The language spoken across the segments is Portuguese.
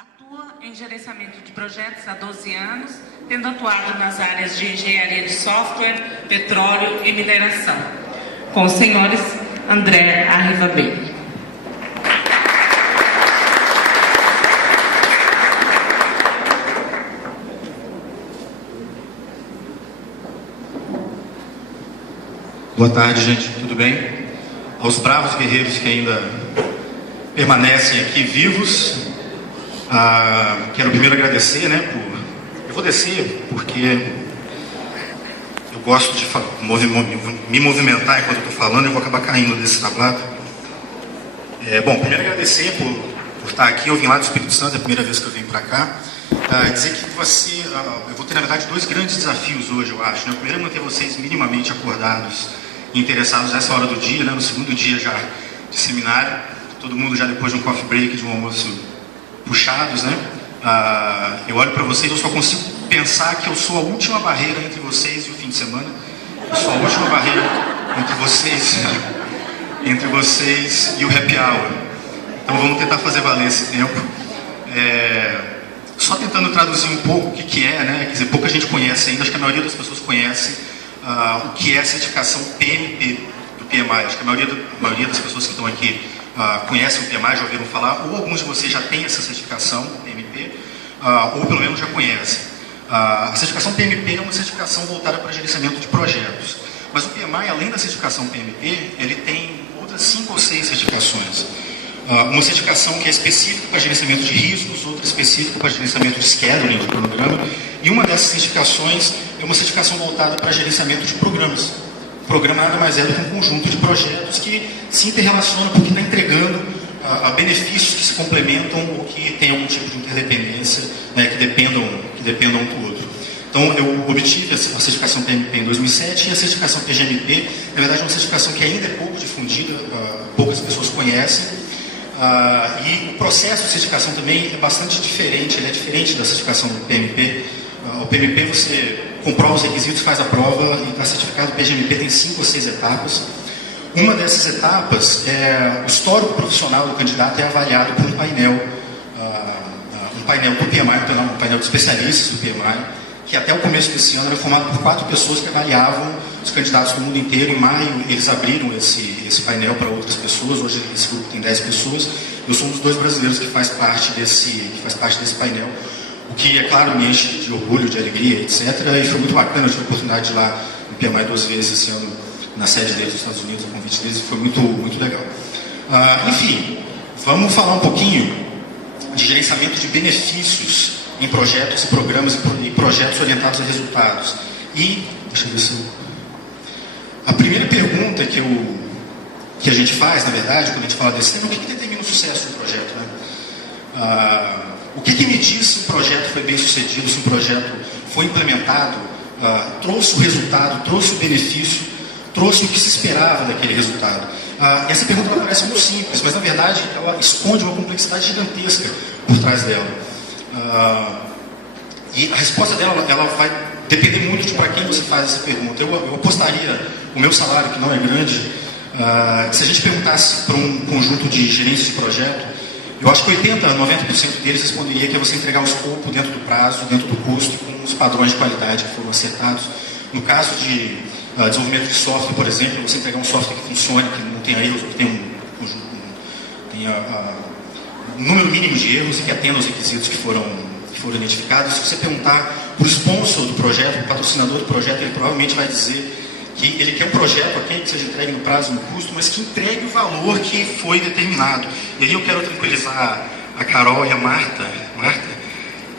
Atua em gerenciamento de projetos há 12 anos, tendo atuado nas áreas de engenharia de software, petróleo e mineração. Com os senhores André Arrivabene. Boa tarde, gente. Tudo bem? Aos bravos guerreiros que ainda permanecem aqui vivos, quero primeiro agradecer, eu vou descer porque eu gosto de me movimentar enquanto eu estou falando, eu vou acabar caindo desse tablado. Primeiro agradecer por estar aqui. Eu vim lá do Espírito Santo, é a primeira vez que eu vim para cá. Dizer que eu vou ter, na verdade, dois grandes desafios hoje, eu acho. O primeiro é manter vocês minimamente acordados e interessados nessa hora do dia, no segundo dia já de seminário, todo mundo já depois de um coffee break, de um almoço puxados, eu olho para vocês, eu só consigo pensar que eu sou a última barreira entre vocês e o fim de semana. Eu sou a última barreira entre vocês e o happy hour. Então vamos tentar fazer valer esse tempo. Só tentando traduzir um pouco o que é, quer dizer, pouca gente conhece ainda, acho que a maioria das pessoas conhece o que é a certificação PMP do PMI. Acho que a maioria das pessoas que estão aqui conhecem o PMI, já ouviram falar, ou alguns de vocês já têm essa certificação PMP, ou pelo menos já conhecem. A certificação PMP é uma certificação voltada para gerenciamento de projetos. Mas o PMI, além da certificação PMP, ele tem outras 5 ou 6 certificações. Uma certificação que é específica para gerenciamento de riscos, outra específica para gerenciamento de scheduling, de cronograma, e uma dessas certificações é uma certificação voltada para gerenciamento de programas. O programa nada mais é do que um conjunto de projetos que se interrelacionam porque está entregando benefícios que se complementam ou que têm algum tipo de interdependência, que dependam um do outro. Então, eu obtive a certificação PMP em 2007 e a certificação PGMP, na verdade, é uma certificação que ainda é pouco difundida, poucas pessoas conhecem. E o processo de certificação também é bastante diferente, ele é diferente da certificação do PMP. O PMP você comprova os requisitos, faz a prova, e está certificado. O PGMP tem 5 ou 6 etapas. Uma dessas etapas, o histórico profissional do candidato é avaliado por um painel do PMI, um painel de especialistas do PMI, que até o começo desse ano era formado por 4 pessoas que avaliavam os candidatos do mundo inteiro. Em maio, eles abriram esse painel para outras pessoas. Hoje, esse grupo tem 10 pessoas. Eu sou um dos 2 brasileiros que faz parte desse painel, o que, é claro, me enche de orgulho, de alegria, etc. E foi muito bacana. Eu tive a oportunidade de ir lá no PMI 2 vezes esse ano, na sede deles nos Estados Unidos, a convite deles, e foi muito, muito legal. Enfim, vamos falar um pouquinho de gerenciamento de benefícios em projetos e programas e projetos orientados a resultados. Deixa eu ver se a primeira pergunta que a gente faz, na verdade, quando a gente fala desse tema, o que determina o sucesso do projeto? O que me diz se um projeto foi bem sucedido, se um projeto foi implementado, trouxe o resultado, trouxe o benefício, trouxe o que se esperava daquele resultado? Essa pergunta parece muito simples, mas na verdade ela esconde uma complexidade gigantesca por trás dela. E a resposta dela ela vai depender muito de para quem você faz essa pergunta. Eu apostaria o meu salário, que não é grande, se a gente perguntasse para um conjunto de gerentes de projeto, eu acho que 80% a 90% deles responderia que é você entregar o escopo dentro do prazo, dentro do custo, com os padrões de qualidade que foram acertados. No caso de desenvolvimento de software, por exemplo, você entregar um software que funcione, que não tenha erros, que tenha um número mínimo de erros e que atenda aos requisitos que foram identificados. Se você perguntar para o sponsor do projeto, para o patrocinador do projeto, ele provavelmente vai dizer que ele quer um projeto, que seja entregue no prazo, no custo, mas que entregue o valor que foi determinado. E aí eu quero tranquilizar a Carol e a Marta,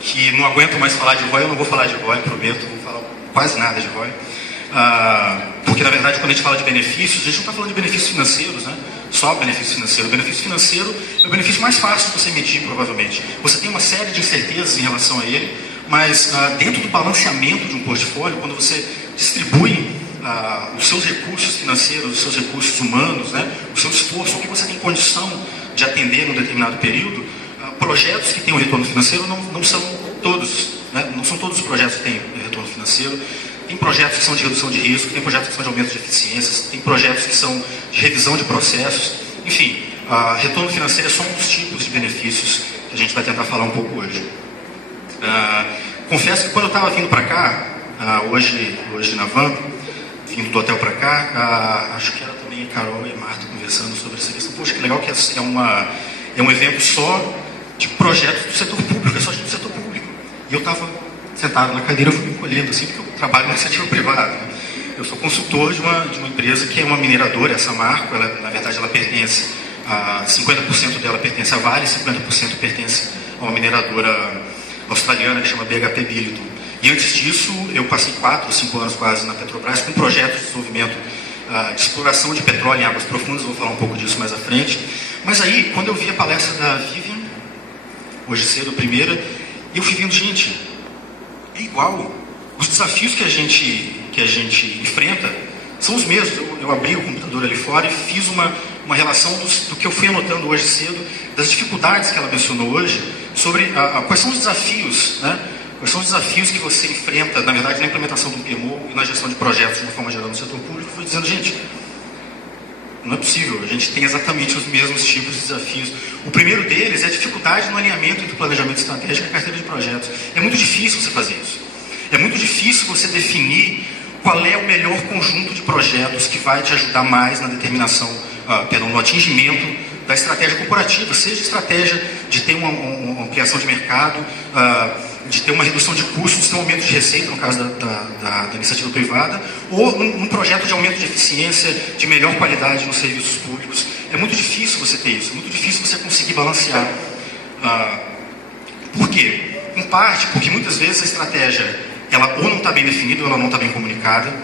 que não aguentam mais falar de ROI. Eu não vou falar de ROI, prometo, não vou falar quase nada de ROI. Porque, na verdade, quando a gente fala de benefícios, a gente não está falando de benefícios financeiros, só benefício financeiro. O benefício financeiro é o benefício mais fácil de você medir, provavelmente. Você tem uma série de incertezas em relação a ele, mas dentro do balanceamento de um portfólio, quando você distribui os seus recursos financeiros, os seus recursos humanos, o seu esforço, o que você tem condição de atender num determinado período, projetos que têm um retorno financeiro não são todos, não são todos os projetos que têm retorno financeiro. Tem projetos que são de redução de risco, tem projetos que são de aumento de eficiências, tem projetos que são de revisão de processos. Enfim, retorno financeiro é só um dos tipos de benefícios que a gente vai tentar falar um pouco hoje. Confesso que quando eu estava vindo para cá, hoje na van, vindo do hotel para cá, acho que era também a Carol e a Marta conversando sobre essa questão. Poxa, que legal que é um evento só de projetos do setor público, é só do setor público. E eu estava sentado na cadeira, eu fui me encolhendo assim, porque eu trabalho na iniciativa privada. Eu sou consultor de uma empresa que é uma mineradora, essa Samarco, na verdade ela pertence, 50% dela pertence a Vale, 50% pertence a uma mineradora australiana que chama BHP Billiton. E antes disso, eu passei 4 ou 5 anos quase na Petrobras com projetos de desenvolvimento de exploração de petróleo em águas profundas, vou falar um pouco disso mais à frente. Mas aí, quando eu vi a palestra da Vivian, hoje cedo, a primeira, eu fui vendo, gente, é igual. Os desafios que a gente enfrenta são os mesmos. Eu abri o computador ali fora e fiz uma relação do que eu fui anotando hoje cedo, das dificuldades que ela mencionou hoje, sobre quais são os desafios, né? Quais são os desafios que você enfrenta, na verdade, na implementação do PMO e na gestão de projetos de uma forma geral no setor público. Fui dizendo, gente, não é possível, a gente tem exatamente os mesmos tipos de desafios. O primeiro deles é a dificuldade no alinhamento entre o planejamento estratégico e a carteira de projetos. É muito difícil você fazer isso. É muito difícil você definir qual é o melhor conjunto de projetos que vai te ajudar mais na determinação, no atingimento da estratégia corporativa, seja estratégia de ter uma ampliação de mercado, de ter uma redução de custos, de ter um aumento de receita, no caso da iniciativa privada, ou num projeto de aumento de eficiência, de melhor qualidade nos serviços públicos. É muito difícil você ter isso, é muito difícil você conseguir balancear. Por quê? Em parte, porque muitas vezes a estratégia ela ou não está bem definida, ou ela não está bem comunicada.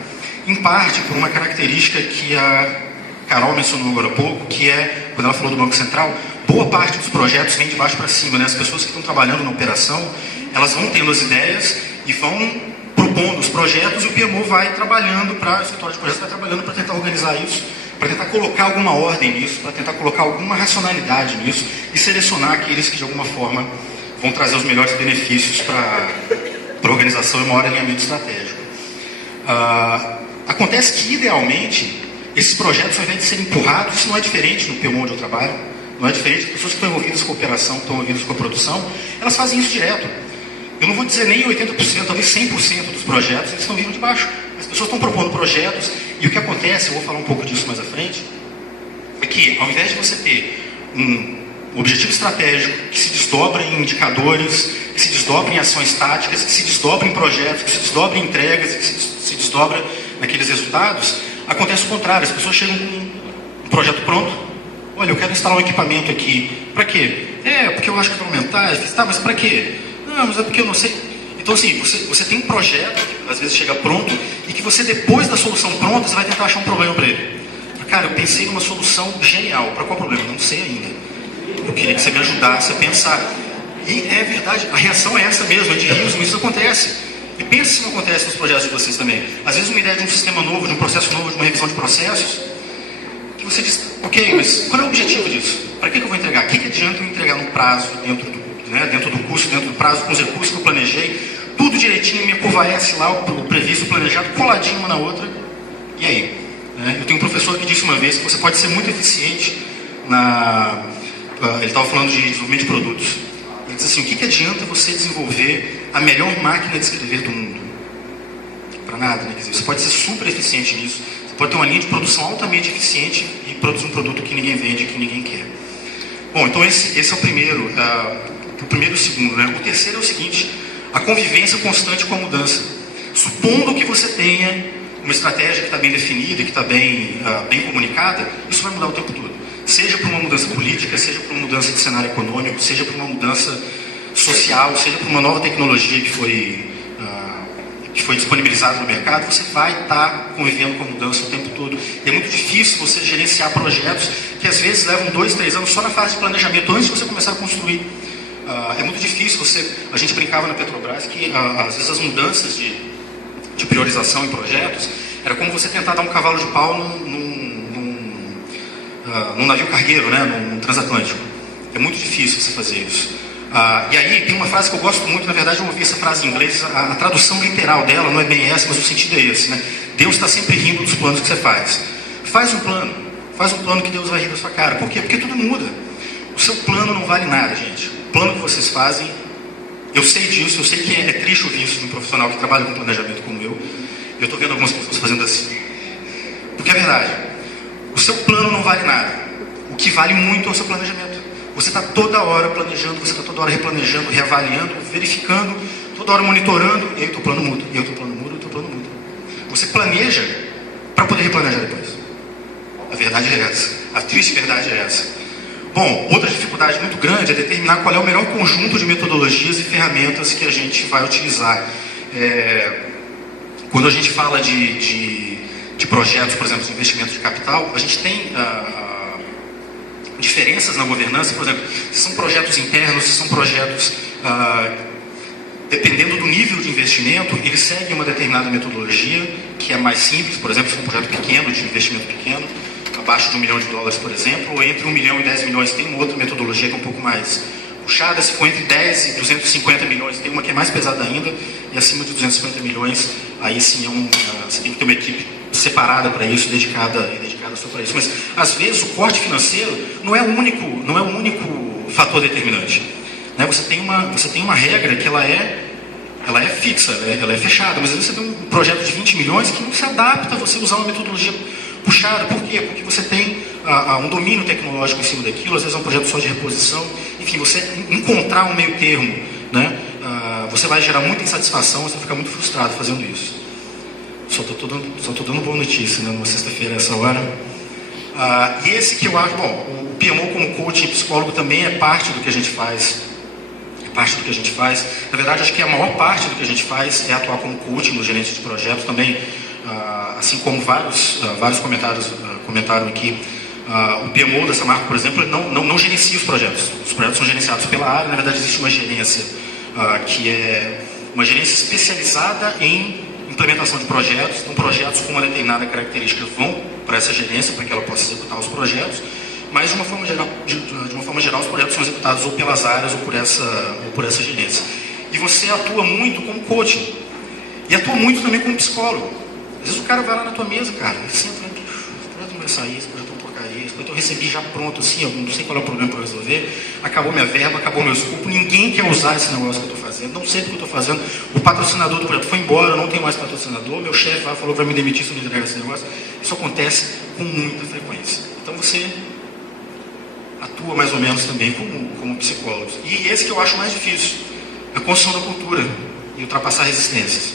Em parte, por uma característica que a Carol mencionou agora há pouco, que é, quando ela falou do Banco Central, boa parte dos projetos vem de baixo para cima, né? As pessoas que estão trabalhando na operação, elas vão tendo as ideias e vão propondo os projetos, e o PMO vai trabalhando o escritório de projetos vai trabalhando para tentar organizar isso, para tentar colocar alguma ordem nisso, para tentar colocar alguma racionalidade nisso e selecionar aqueles que de alguma forma vão trazer os melhores benefícios para a organização e maior alinhamento estratégico. Acontece que, idealmente, esses projetos, ao invés de serem empurrados, isso não é diferente no PMO onde eu trabalho, não é diferente, as pessoas que estão envolvidas com a operação, que estão envolvidas com a produção, elas fazem isso direto. Eu não vou dizer nem 80%, talvez 100% dos projetos, eles estão vindo de baixo. As pessoas estão propondo projetos, e o que acontece, eu vou falar um pouco disso mais à frente, é que, ao invés de você ter um objetivo estratégico que se desdobra em indicadores, que se desdobra em ações táticas, que se desdobra em projetos, que se desdobra em entregas, que se desdobra naqueles resultados, acontece o contrário. As pessoas chegam com um projeto pronto. Olha, eu quero instalar um equipamento aqui. Para quê? Porque eu acho que vai aumentar. Tá, mas para quê? Não, mas é porque eu não sei. Então, assim, você tem um projeto que às vezes chega pronto e que você, depois da solução pronta, você vai tentar achar um problema para ele. Cara, eu pensei numa solução genial. Para qual problema? Não sei ainda. Eu queria que você me ajudasse a pensar. E é verdade, a reação é essa mesmo, é de rios, mas isso acontece. E pensa se não acontece nos projetos de vocês também. Às vezes uma ideia de um sistema novo, de um processo novo, de uma revisão de processos, que você diz, ok, mas qual é o objetivo disso? Para que eu vou entregar? O que adianta eu entregar no prazo, dentro do custo, dentro do prazo, com os recursos que eu planejei, tudo direitinho, minha curva S lá, o previsto, o planejado, coladinho uma na outra, e aí? Eu tenho um professor que disse uma vez que você pode ser muito eficiente ele estava falando de desenvolvimento de produtos. Ele diz assim, o que adianta você desenvolver a melhor máquina de escrever do mundo? Para nada, né? Quer dizer, você pode ser super eficiente nisso, você pode ter uma linha de produção altamente eficiente e produzir um produto que ninguém vende, que ninguém quer. Bom, então esse é o primeiro e o segundo, né? O terceiro é o seguinte, a convivência constante com a mudança. Supondo que você tenha uma estratégia que está bem definida, que está bem comunicada, isso vai mudar o tempo todo. Seja por uma mudança política, seja por uma mudança de cenário econômico, seja por uma mudança social, seja por uma nova tecnologia que foi disponibilizada no mercado, você vai estar convivendo com a mudança o tempo todo. E é muito difícil você gerenciar projetos que às vezes levam 2, 3 anos só na fase de planejamento, antes de você começar a construir. É muito difícil a gente brincava na Petrobras que às vezes as mudanças de priorização em projetos era como você tentar dar um cavalo de pau num navio cargueiro, né, num transatlântico. É muito difícil você fazer isso. E aí tem uma frase que eu gosto muito, na verdade eu ouvi essa frase em inglês, a tradução literal dela não é bem essa, mas o sentido é esse, né? Deus está sempre rindo dos planos que você faz. Faz um plano que Deus vai rir da sua cara. Por quê? Porque tudo muda. seu plano não vale nada, gente. O plano que vocês fazem, eu sei disso, eu sei que é triste ouvir isso de um profissional que trabalha com planejamento como eu. Eu estou vendo algumas pessoas fazendo assim. Porque é verdade. O seu plano não vale nada. O que vale muito é o seu planejamento. Você está toda hora planejando, você está toda hora replanejando, reavaliando, verificando, toda hora monitorando, e aí o teu plano muda, e aí o teu plano muda, e o teu plano muda. Você planeja para poder replanejar depois. A verdade é essa. A triste verdade é essa. Bom, outra dificuldade muito grande é determinar qual é o melhor conjunto de metodologias e ferramentas que a gente vai utilizar. Quando a gente fala de projetos, por exemplo, de investimento de capital, a gente tem diferenças na governança, por exemplo, se são projetos internos, se são projetos, dependendo do nível de investimento, eles seguem uma determinada metodologia, que é mais simples, por exemplo, se é um projeto pequeno, de investimento pequeno, abaixo de $1 milhão, por exemplo, ou entre 1 milhão e 10 milhões tem uma outra metodologia que é um pouco mais puxada, se for entre 10 e 250 milhões tem uma que é mais pesada ainda, e acima de 250 milhões, aí sim você tem que ter uma equipe separada para isso, dedicada só para isso. Mas às vezes o corte financeiro não é o único fator determinante. Né? Você tem uma regra que ela é fixa, ela é fechada, mas às vezes você tem um projeto de 20 milhões que não se adapta a você usar uma metodologia puxada. Por quê? Porque você tem um domínio tecnológico em cima daquilo, às vezes é um projeto só de reposição. Enfim, você encontrar um meio termo, né? Você vai gerar muita insatisfação, você vai ficar muito frustrado fazendo isso. Só estou dando boa notícia, né? Numa sexta-feira a essa hora. E esse que eu acho, bom, o PMO como coach e psicólogo também é parte do que a gente faz. Na verdade, acho que a maior parte do que a gente faz é atuar como coach no gerente de projetos também. Assim como vários comentaram aqui, o PMO da Samarco, por exemplo, não gerencia os projetos. Os projetos são gerenciados pela área. Na verdade, existe uma gerência que é uma gerência especializada em implementação de projetos. Então, projetos com uma determinada característica vão para essa gerência para que ela possa executar os projetos. Mas, de uma forma geral, os projetos são executados ou pelas áreas ou por essa gerência. E você atua muito como coach. E atua muito também como psicólogo. Às vezes o cara vai lá na tua mesa, cara, e sempre, esse projeto não vai sair, esse projeto não vai porcaria, esse projeto eu recebi já pronto, assim, eu não sei qual é o problema para resolver, acabou minha verba, acabou meu escopo, ninguém quer usar esse negócio que eu estou fazendo, não sei o que eu estou fazendo, o patrocinador do projeto foi embora, eu não tenho mais patrocinador, meu chefe lá falou que vai me demitir se eu não entregar esse negócio. Isso acontece com muita frequência. Então você atua mais ou menos também como psicólogo. E esse que eu acho mais difícil, é a construção da cultura e ultrapassar resistências.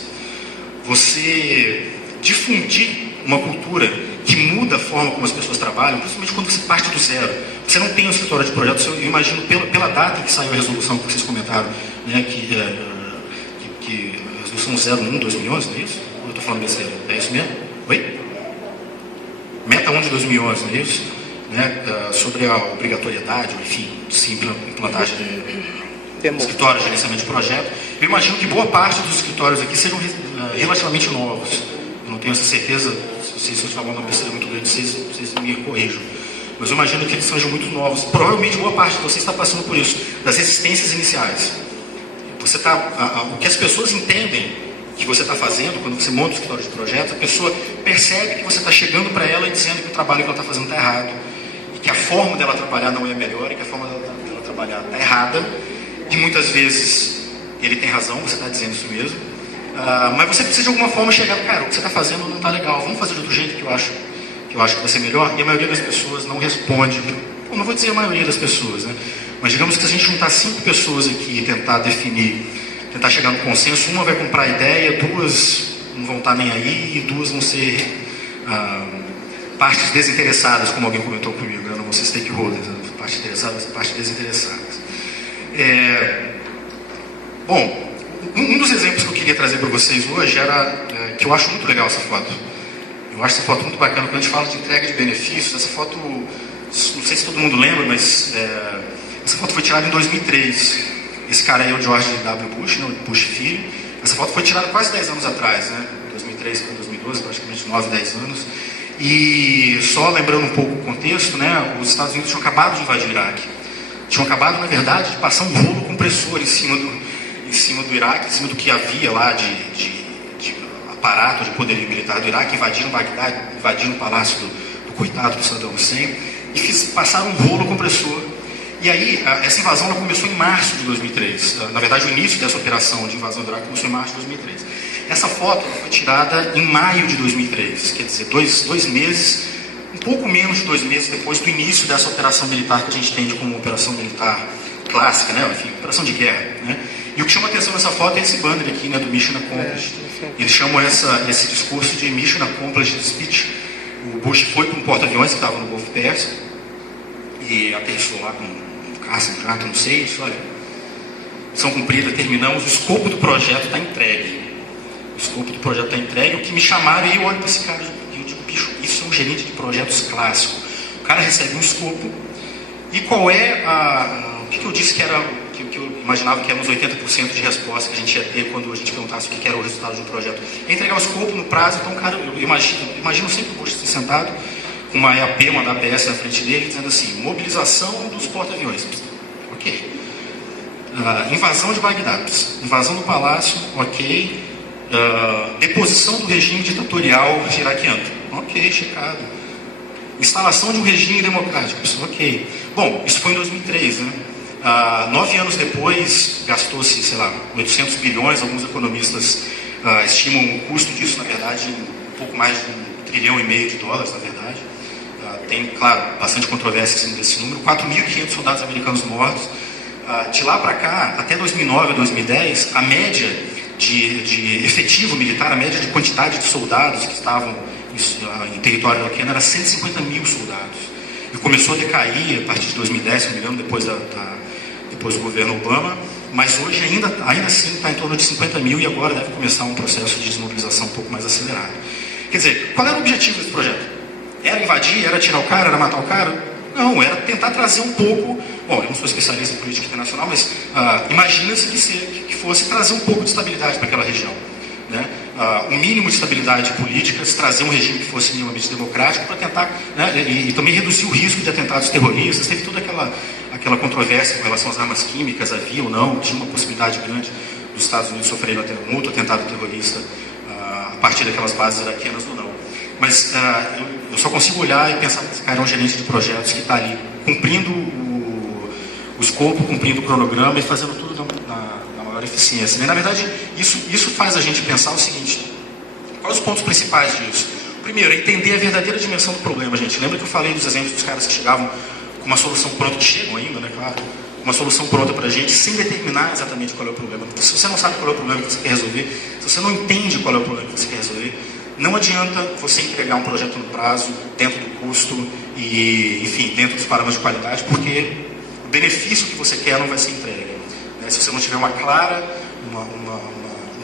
Você difundir uma cultura que muda a forma como as pessoas trabalham, principalmente quando você parte do zero. Você não tem um escritório de projetos, eu imagino pela data que saiu a resolução que vocês comentaram, né, que a resolução 01, 2011, não é isso? Ou eu estou falando besteira? É isso mesmo? Oi? Meta 1 de 2011, não é isso? Né, sobre a obrigatoriedade, enfim, se implantar escritório de gerenciamento de projeto. Eu imagino que boa parte dos escritórios aqui sejam relativamente novos. Eu não tenho essa certeza, se eu falar uma besteira muito grande, vocês me corrijam. Mas eu imagino que eles sejam muito novos. Provavelmente boa parte de vocês está passando por isso, das resistências iniciais. O que as pessoas entendem que você está fazendo, quando você monta o escritório de projetos, a pessoa percebe que você está chegando para ela e dizendo que o trabalho que ela está fazendo está errado, e que a forma dela trabalhar não é a melhor, e que a forma dela trabalhar está errada, e muitas vezes ele tem razão, você está dizendo isso mesmo, mas você precisa de alguma forma chegar, cara, o que você está fazendo não está legal, vamos fazer de outro jeito que eu acho que vai ser melhor. E a maioria das pessoas não responde. Eu não vou dizer a maioria das pessoas, né? Mas digamos que se a gente juntar 5 pessoas aqui e tentar chegar no consenso, uma vai comprar a ideia, 2 não vão estar nem aí, e 2 vão ser partes desinteressadas, como alguém comentou comigo, né? Não vão ser stakeholders, né? Parte interessada vai ser parte desinteressadas. Bom, um dos exemplos que eu queria trazer para vocês hoje era que eu acho muito legal essa foto. Eu acho essa foto muito bacana. Quando a gente fala de entrega de benefícios, essa foto, não sei se todo mundo lembra, mas essa foto foi tirada em 2003. Esse cara aí é o George W. Bush, né, o Bush filho. Essa foto foi tirada quase 10 anos atrás, né? 2003 para 2012, praticamente 9, 10 anos. E só lembrando um pouco o contexto, né? Os Estados Unidos tinham acabado de invadir o Iraque. Tinham acabado, na verdade, de passar um rolo compressor em cima do Iraque, em cima do que havia lá de aparato de poderio militar do Iraque, invadiram Bagdá, invadiram o palácio do coitado do Saddam Hussein, e passaram um rolo compressor. E aí, essa invasão ela começou em março de 2003. Na verdade, o início dessa operação de invasão do Iraque começou em março de 2003. Essa foto foi tirada em maio de 2003, quer dizer, dois meses, um pouco menos de 2 meses depois do início dessa operação militar que a gente entende como uma operação militar clássica, né? Enfim, operação de guerra. Né? E o que chama a atenção nessa foto é esse banner aqui, né, do Mission Accomplished. Eles chamam esse discurso de Mission Accomplished Speech. O Bush foi para um porta-aviões que estava no Golfo Pérsico e aterrissou lá com um caça, um jato, não sei, isso, olha, missão cumprida, terminamos, o escopo do projeto está entregue. O escopo do projeto está entregue, o que me chamaram, e eu olho para esse cara e eu digo, bicho, isso é um gerente de projetos clássico. O cara recebe um escopo, e qual é o que eu disse que era, que eu imaginava que eram uns 80% de resposta que a gente ia ter quando a gente perguntasse o que era o resultado de um projeto. É entregar o escopo no prazo, então, cara, eu imagino sempre o Bush sentado, com uma EAP, uma APS na frente dele, dizendo assim, mobilização dos porta-aviões. Ok. Invasão de Bagdá, invasão do palácio, ok. Deposição do regime ditatorial iraquiano, ok, checado. Instalação de um regime democrático, ok. Bom, isso foi em 2003, né? 9 anos depois, gastou-se, sei lá, 800 bilhões, alguns economistas estimam o custo disso, na verdade, um pouco mais de $1,5 trilhão de dólares, na verdade. Tem, claro, bastante controvérsia em cima desse número. 4.500 soldados americanos mortos. De lá para cá, até 2009 a 2010, a média de efetivo militar, a média de quantidade de soldados que estavam em território iraquiano era 150 mil soldados. E começou a decair a partir de 2010, se não me engano, depois do governo Obama, mas hoje ainda assim está em torno de 50 mil e agora deve começar um processo de desmobilização um pouco mais acelerado. Quer dizer, qual era o objetivo desse projeto? Era invadir? Era tirar o cara? Era matar o cara? Não, era tentar trazer um pouco... Bom, eu não sou especialista em política internacional, mas imagina-se que fosse trazer um pouco de estabilidade para aquela região. Né? Um mínimo de estabilidade política, se trazer um regime que fosse minimamente democrático para tentar... Né, e também reduzir o risco de atentados terroristas. Teve toda aquela controvérsia com relação às armas químicas, havia ou não, tinha uma possibilidade grande dos Estados Unidos sofrerem um outro atentado terrorista a partir daquelas bases iraquianas ou não. Mas eu só consigo olhar e pensar que esse cara é um gerente de projetos que está ali cumprindo o escopo, cumprindo o cronograma e fazendo tudo na maior eficiência. E, na verdade, isso faz a gente pensar o seguinte: quais os pontos principais disso? Primeiro, entender a verdadeira dimensão do problema, gente. Lembra que eu falei dos exemplos dos caras que chegavam com uma solução pronta, que chegam ainda, né, claro, uma solução pronta para a gente, sem determinar exatamente qual é o problema. Porque se você não sabe qual é o problema que você quer resolver, se você não entende qual é o problema que você quer resolver, não adianta você entregar um projeto no prazo, dentro do custo e, enfim, dentro dos parâmetros de qualidade, porque o benefício que você quer não vai ser entregue. Né? Se você não tiver um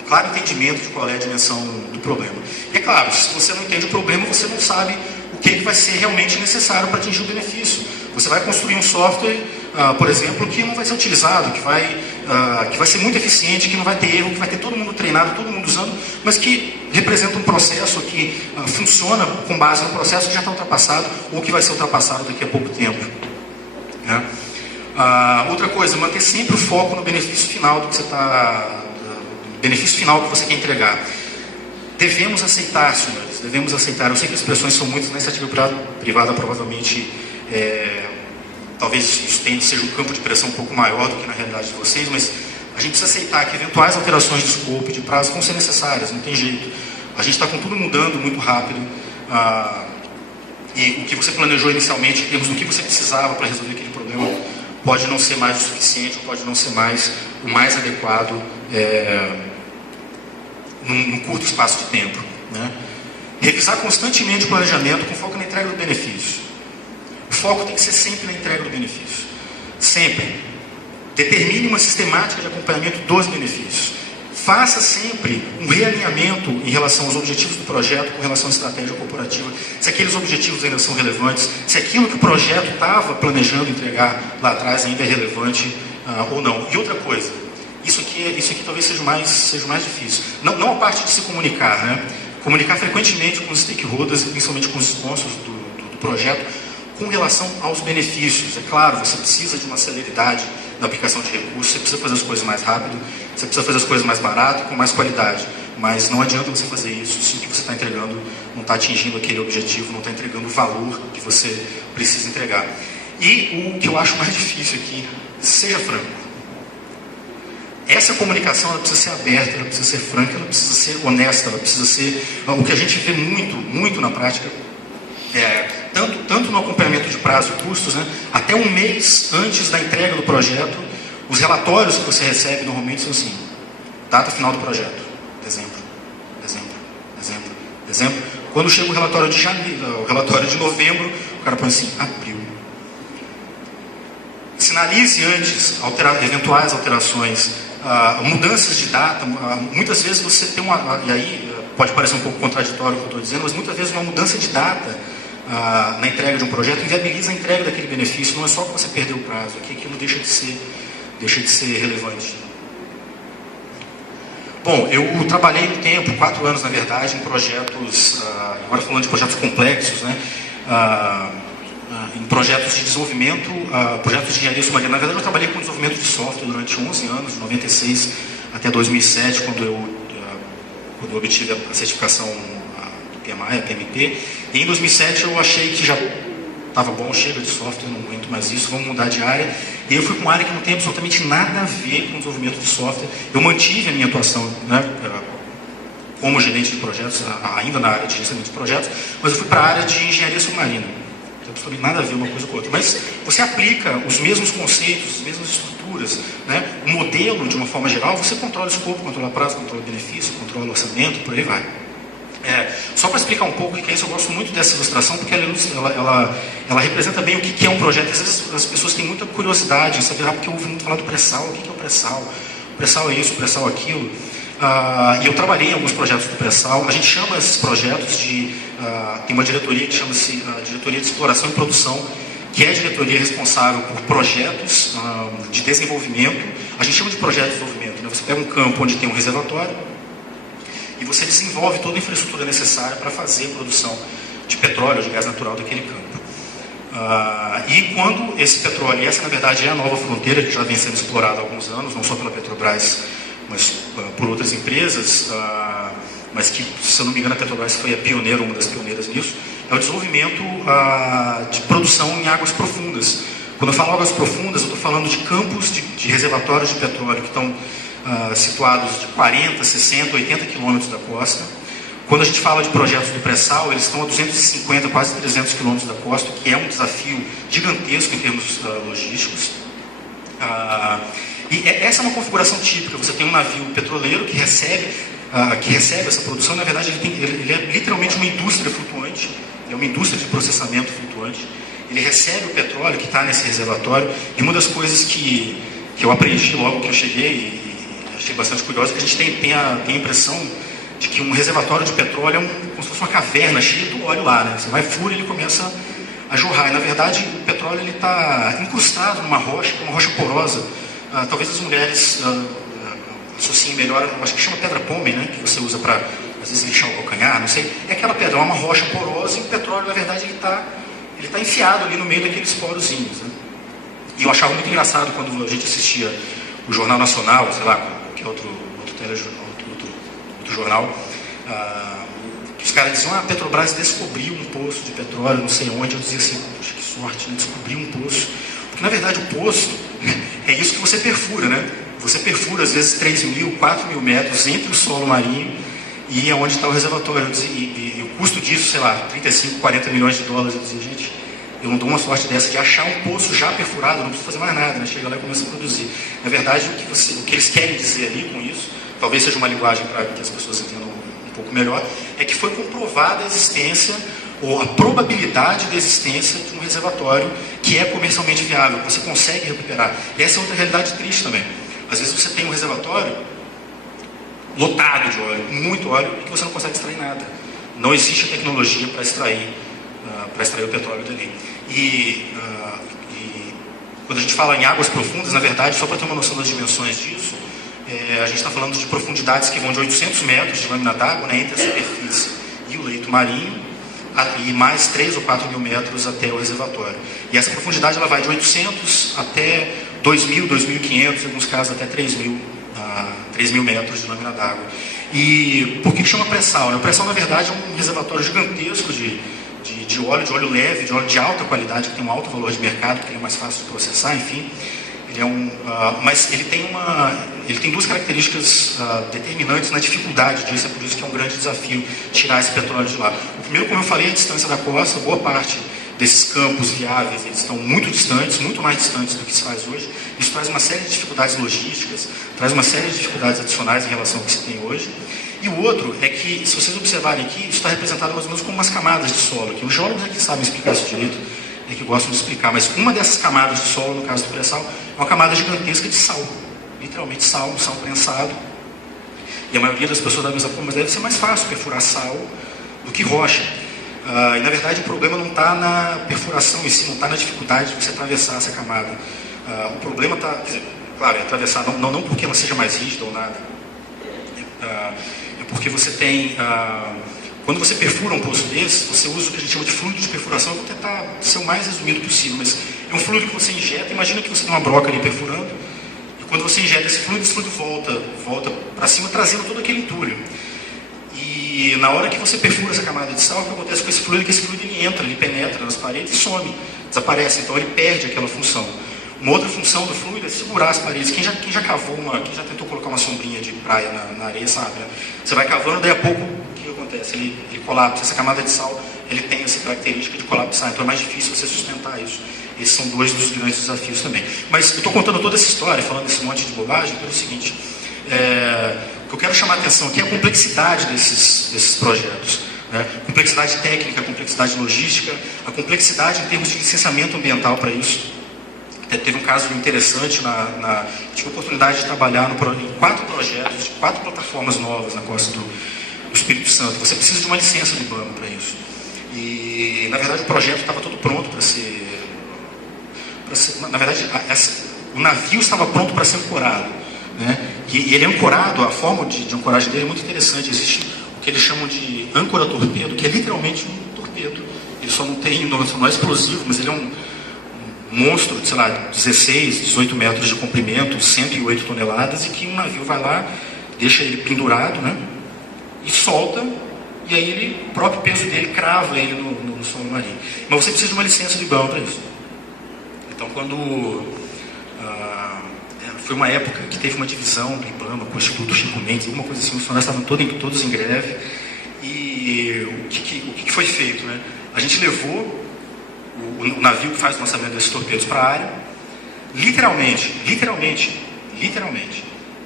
claro entendimento de qual é a dimensão do problema. E é claro, se você não entende o problema, você não sabe o que vai ser realmente necessário para atingir o benefício. Você vai construir um software, por exemplo, que não vai ser utilizado, que vai ser muito eficiente, que não vai ter erro, que vai ter todo mundo treinado, todo mundo usando, mas que representa um processo que funciona com base no processo que já está ultrapassado ou que vai ser ultrapassado daqui a pouco tempo. Né? Outra coisa, manter sempre o foco no benefício final do que benefício final que você quer entregar. Devemos aceitar, senhores, devemos aceitar. Eu sei que as expressões são muitas, na iniciativa privada provavelmente talvez isso seja um campo de pressão um pouco maior do que na realidade de vocês, mas a gente precisa aceitar que eventuais alterações de escopo e de prazo vão ser necessárias, não tem jeito. A gente está com tudo mudando muito rápido, e o que você planejou inicialmente, em termos do que você precisava para resolver aquele problema, pode não ser mais o suficiente, pode não ser mais o mais adequado num curto espaço de tempo. Né? Revisar constantemente o planejamento com foco na entrega do benefício. O foco tem que ser sempre na entrega do benefício. Sempre. Determine uma sistemática de acompanhamento dos benefícios. Faça sempre um realinhamento em relação aos objetivos do projeto com relação à estratégia corporativa, se aqueles objetivos ainda são relevantes, se aquilo que o projeto estava planejando entregar lá atrás ainda é relevante ou não. E outra coisa, isso aqui talvez seja o mais difícil. Não a parte de se comunicar, né? Comunicar frequentemente com os stakeholders e principalmente com os sponsors do projeto com relação aos benefícios. É claro, você precisa de uma celeridade na aplicação de recursos, você precisa fazer as coisas mais rápido, você precisa fazer as coisas mais barato, com mais qualidade. Mas não adianta você fazer isso se o que você está entregando não está atingindo aquele objetivo, não está entregando o valor que você precisa entregar. E o que eu acho mais difícil aqui, seja franco. Essa comunicação ela precisa ser aberta, ela precisa ser franca, ela precisa ser honesta, ela precisa ser... O que a gente vê muito na prática, tanto no acompanhamento de prazo e custos, né, até um mês antes da entrega do projeto, os relatórios que você recebe normalmente são assim: data final do projeto, dezembro. Quando chega o relatório de janeiro, o relatório de novembro, o cara põe assim: abril. Sinalize antes eventuais alterações, mudanças de data. Muitas vezes você tem e aí pode parecer um pouco contraditório o que eu estou dizendo, mas muitas vezes uma mudança de data na entrega de um projeto inviabiliza a entrega daquele benefício. Não é só que você perdeu o prazo, é que aquilo deixa de ser relevante. Bom, eu trabalhei um tempo, 4 anos na verdade, em projetos, agora falando de projetos complexos, né? Em projetos de desenvolvimento, projetos de engenharia submarina. Na verdade, eu trabalhei com desenvolvimento de software durante 11 anos, de 96 até 2007, quando eu obtive a certificação do PMI, a PMP. E em 2007 eu achei que já estava bom, chega de software, não aguento mais isso, vamos mudar de área. E eu fui para uma área que não tem absolutamente nada a ver com desenvolvimento de software. Eu mantive a minha atuação, né, como gerente de projetos, ainda na área de gerenciamento de projetos, mas eu fui para a área de engenharia submarina. Não tem absolutamente nada a ver uma coisa com outra. Mas você aplica os mesmos conceitos, as mesmas estruturas, né, o modelo de uma forma geral, você controla o escopo, controla prazo, controla benefício, controla orçamento, por aí vai. Só para explicar um pouco o que é isso, eu gosto muito dessa ilustração, porque ela representa bem o que é um projeto. Às vezes as pessoas têm muita curiosidade em saber, porque eu ouvi muito falar do pré-sal, o que é o pré-sal? O pré-sal é isso, o pré-sal é aquilo. E eu trabalhei em alguns projetos do pré-sal. A gente chama esses projetos de... tem uma diretoria que chama-se Diretoria de Exploração e Produção, que é a diretoria responsável por projetos de desenvolvimento. A gente chama de projeto de desenvolvimento, né? Você pega um campo onde tem um reservatório, e você desenvolve toda a infraestrutura necessária para fazer a produção de petróleo, de gás natural daquele campo. E quando esse petróleo, e essa na verdade é a nova fronteira que já vem sendo explorada há alguns anos, não só pela Petrobras, mas por outras empresas, mas que, se eu não me engano, a Petrobras foi a pioneira, uma das pioneiras nisso, é o desenvolvimento de produção em águas profundas. Quando eu falo águas profundas, eu estou falando de campos de reservatórios de petróleo que estão situados de 40, 60, 80 quilômetros da costa. Quando a gente fala de projetos do pré-sal, eles estão a 250, quase 300 quilômetros da costa, que é um desafio gigantesco em termos logísticos. E essa é uma configuração típica. Você tem um navio petroleiro que recebe essa produção. Na verdade, ele é literalmente uma indústria flutuante, é uma indústria de processamento flutuante. Ele recebe o petróleo que está nesse reservatório. E uma das coisas que eu aprendi logo que eu cheguei, e achei bastante curioso, que a gente tem a impressão de que um reservatório de petróleo é como se fosse uma caverna cheia de óleo lá, né? Você vai fura e ele começa a jorrar. E, na verdade, o petróleo está incrustado numa rocha, que é uma rocha porosa. Talvez as mulheres associem melhor, acho que chama pedra-pome, né? Que você usa para, às vezes, lixar o calcanhar, não sei. É aquela pedra, é uma rocha porosa, e o petróleo, na verdade, ele está enfiado ali no meio daqueles porozinhos, né? E eu achava muito engraçado quando a gente assistia o Jornal Nacional, sei lá, qualquer outro telejornal, outro jornal, que os caras diziam: a Petrobras descobriu um poço de petróleo, não sei onde. Eu dizia assim: poxa, que sorte, né? Descobriu um poço. Porque, na verdade, o poço é isso que você perfura, né? Você perfura, às vezes, 3.000, 4.000 metros entre o solo marinho e onde está o reservatório. E o custo disso, sei lá, 35, 40 milhões de dólares. Eu dizia: gente, eu não dou uma sorte dessa de achar um poço já perfurado, não preciso fazer mais nada, né? Chega lá e começa a produzir. Na verdade, o que eles querem dizer ali com isso, talvez seja uma linguagem para que as pessoas entendam um pouco melhor, é que foi comprovada a existência, ou a probabilidade da existência de um reservatório que é comercialmente viável, que você consegue recuperar. E essa é outra realidade triste também. Às vezes você tem um reservatório lotado de óleo, muito óleo, e que você não consegue extrair nada. Não existe a tecnologia para extrair o petróleo dali. E quando a gente fala em águas profundas, na verdade, só para ter uma noção das dimensões disso, a gente está falando de profundidades que vão de 800 metros de lâmina d'água, né, entre a superfície e o leito marinho, e mais 3 ou 4 mil metros até o reservatório. E essa profundidade ela vai de 800 até 2.000, 2.500, em alguns casos até 3.000 metros de lâmina d'água. E por que chama pré-sal? O pré-sal, na verdade, é um reservatório gigantesco de de óleo leve, de óleo de alta qualidade, que tem um alto valor de mercado, porque ele é mais fácil de processar, enfim. Ele mas ele tem duas características determinantes na dificuldade disso, é por isso que é um grande desafio tirar esse petróleo de lá. O primeiro, como eu falei, a distância da costa, boa parte desses campos viáveis, eles estão muito distantes, muito mais distantes do que se faz hoje. Isso traz uma série de dificuldades logísticas, traz uma série de dificuldades adicionais em relação ao que se tem hoje. E o outro é que, se vocês observarem aqui, isso está representado mais ou menos como umas camadas de solo, que os geólogos aqui sabem explicar isso direito, é que gostam de explicar, mas uma dessas camadas de solo, no caso do pré-sal, é uma camada gigantesca de sal, literalmente sal, um sal prensado. E a maioria das pessoas da mesma forma, mas deve ser mais fácil perfurar sal do que rocha. E na verdade o problema não está na perfuração em si, não está na dificuldade de você atravessar essa camada. O problema está, quer dizer, claro, é atravessar, não porque ela seja mais rígida ou nada, é porque você tem, quando você perfura um poço desse, você usa o que a gente chama de fluido de perfuração. Eu vou tentar ser o mais resumido possível, mas é um fluido que você injeta. Imagina que você tem uma broca ali perfurando, e quando você injeta esse fluido volta para cima, trazendo todo aquele entulho. E na hora que você perfura essa camada de sal, o que acontece com esse fluido é que esse fluido ele penetra nas paredes e some, desaparece. Então ele perde aquela função. Uma outra função do fluido é segurar as paredes. Quem já cavou quem já tentou colocar uma sombrinha de praia na areia, sabe, né? Você vai cavando, daí a pouco, o que acontece? Ele colapsa. Essa camada de sal, ele tem essa característica de colapsar, então é mais difícil você sustentar isso. Esses são dois dos grandes desafios também. Mas eu estou contando toda essa história, falando esse monte de bobagem, pelo seguinte, o que eu quero chamar a atenção aqui é a complexidade desses projetos. Né? Complexidade técnica, complexidade logística, a complexidade em termos de licenciamento ambiental para isso. Teve um caso interessante, tive a oportunidade de trabalhar em 4 projetos, de 4 plataformas novas na costa do Espírito Santo. Você precisa de uma licença do IBAMA para isso. E, na verdade, o projeto estava todo pronto para ser... Na verdade, o navio estava pronto para ser ancorado. Né? E ele é ancorado, a forma de ancoragem dele é muito interessante. Existe o que eles chamam de âncora-torpedo, que é literalmente um torpedo. Ele só não é explosivo, mas ele é um monstro de, sei lá, 16, 18 metros de comprimento, 108 toneladas, e que um navio vai lá, deixa ele pendurado, né? E solta, e aí o próprio peso dele crava ele no solo marinho. Mas você precisa de uma licença de IBAMA para isso. Então, foi uma época que teve uma divisão do IBAMA com o Instituto Chico Mendes, alguma coisa assim, os funcionários estavam todos em greve, e o que foi feito, né? A gente levou o navio que faz o lançamento desses torpedos para a área, literalmente,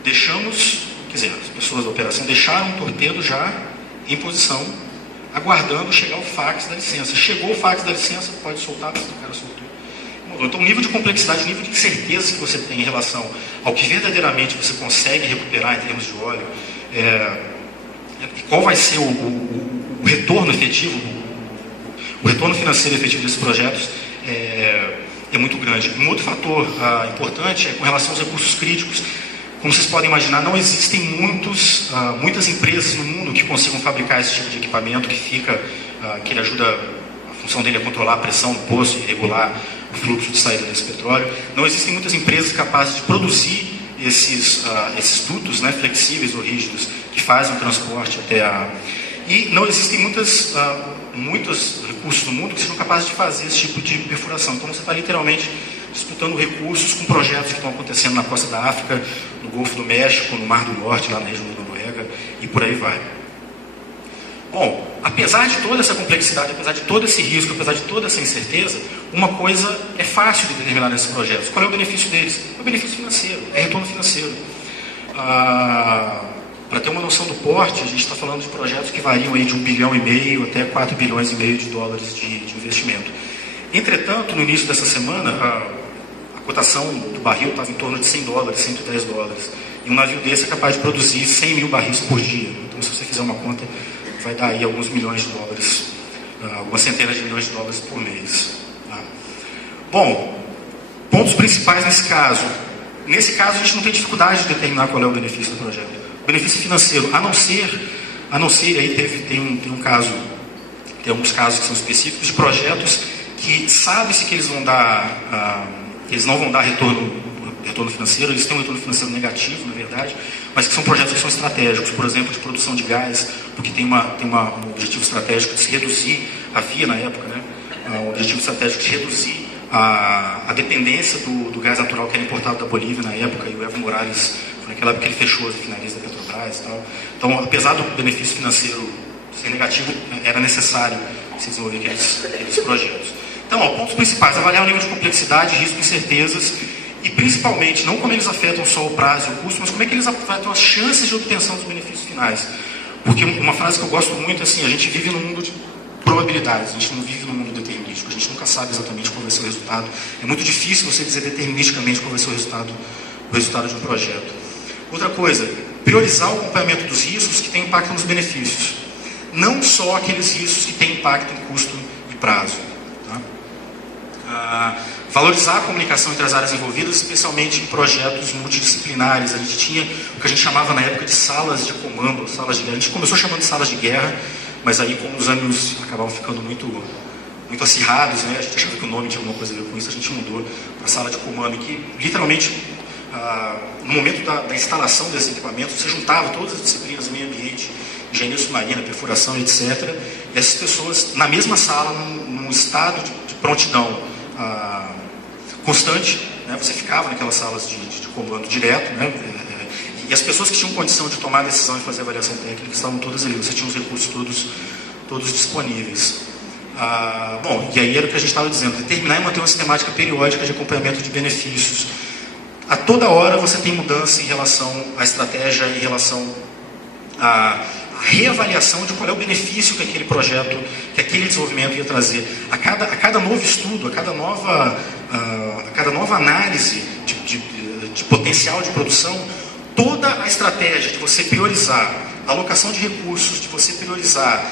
deixamos, quer dizer, as pessoas da operação deixaram o torpedo já em posição, aguardando chegar o fax da licença. Chegou o fax da licença, pode soltar, o cara soltou. Então o nível de complexidade, o nível de incerteza que você tem em relação ao que verdadeiramente você consegue recuperar em termos de óleo, e qual vai ser o retorno efetivo, o retorno financeiro efetivo desses projetos é muito grande. Um outro fator importante é com relação aos recursos críticos. Como vocês podem imaginar, não existem muitas empresas no mundo que consigam fabricar esse tipo de equipamento que ele ajuda, a função dele é controlar a pressão do poço e regular o fluxo de saída desse petróleo. Não existem muitas empresas capazes de produzir esses dutos, né, flexíveis ou rígidos que fazem o transporte até E não existem muitos recursos no mundo que sejam capazes de fazer esse tipo de perfuração. Então você está literalmente disputando recursos com projetos que estão acontecendo na costa da África, no Golfo do México, no Mar do Norte, lá na região da Noruega, e por aí vai. Bom, apesar de toda essa complexidade, apesar de todo esse risco, apesar de toda essa incerteza, uma coisa é fácil de determinar nesses projetos. Qual é o benefício deles? É o benefício financeiro, é retorno financeiro. Para ter uma noção do porte, a gente está falando de projetos que variam aí de 1,5 bilhão até 4,5 bilhões de dólares de investimento. Entretanto, no início dessa semana, a cotação do barril estava em torno de $100, $110. E um navio desse é capaz de produzir 100 mil barris por dia. Então, se você fizer uma conta, vai dar aí alguns milhões de dólares, algumas centenas de milhões de dólares por mês. Tá? Bom, pontos principais nesse caso. Nesse caso, a gente não tem dificuldade de determinar qual é o benefício do projeto. O benefício financeiro, a não ser aí tem alguns casos que são específicos de projetos que sabe-se que eles não vão dar retorno retorno financeiro, eles têm um retorno financeiro negativo, na verdade, mas que são projetos que são estratégicos, por exemplo, de produção de gás, porque tem um objetivo estratégico de se reduzir, havia na época, né, um objetivo estratégico de reduzir a dependência do gás natural que era importado da Bolívia na época, e o Evo Morales, foi naquela época que ele fechou as refinarias da Petrobras e tal. Então, apesar do benefício financeiro ser negativo, era necessário se desenvolver aqueles projetos. Então, pontos principais: avaliar o nível de complexidade, risco e incertezas, e principalmente, não como eles afetam só o prazo e o custo, mas como é que eles afetam as chances de obtenção dos benefícios finais. Porque uma frase que eu gosto muito é assim: a gente vive num mundo de probabilidades, a gente não vive num mundo determinístico, a gente nunca sabe exatamente qual vai ser o resultado. É muito difícil você dizer deterministicamente qual vai ser o resultado de um projeto. Outra coisa, priorizar o acompanhamento dos riscos que têm impacto nos benefícios. Não só aqueles riscos que têm impacto em custo e prazo. Tá? Valorizar a comunicação entre as áreas envolvidas, especialmente em projetos multidisciplinares. A gente tinha o que a gente chamava na época de salas de comando, salas de guerra. A gente começou chamando de salas de guerra, mas aí, como os ânimos acabavam ficando muito acirrados, né? A gente achava que o nome tinha alguma coisa a ver com isso, a gente mudou para sala de comando, que literalmente, no momento da instalação desses equipamentos, você juntava todas as disciplinas do meio ambiente, engenharia submarina, perfuração, etc. E essas pessoas, na mesma sala, num estado de prontidão constante, né? Você ficava naquelas salas de comando direto, né? E as pessoas que tinham condição de tomar a decisão e fazer a avaliação técnica estavam todas ali, você tinha os recursos todos disponíveis. Bom, e aí era o que a gente estava dizendo: determinar e manter uma sistemática periódica de acompanhamento de benefícios. A toda hora você tem mudança em relação à estratégia, em relação à reavaliação de qual é o benefício que aquele projeto, que aquele desenvolvimento ia trazer. A cada novo estudo, a cada nova análise de potencial de produção, toda a estratégia de você priorizar a alocação de recursos, de você priorizar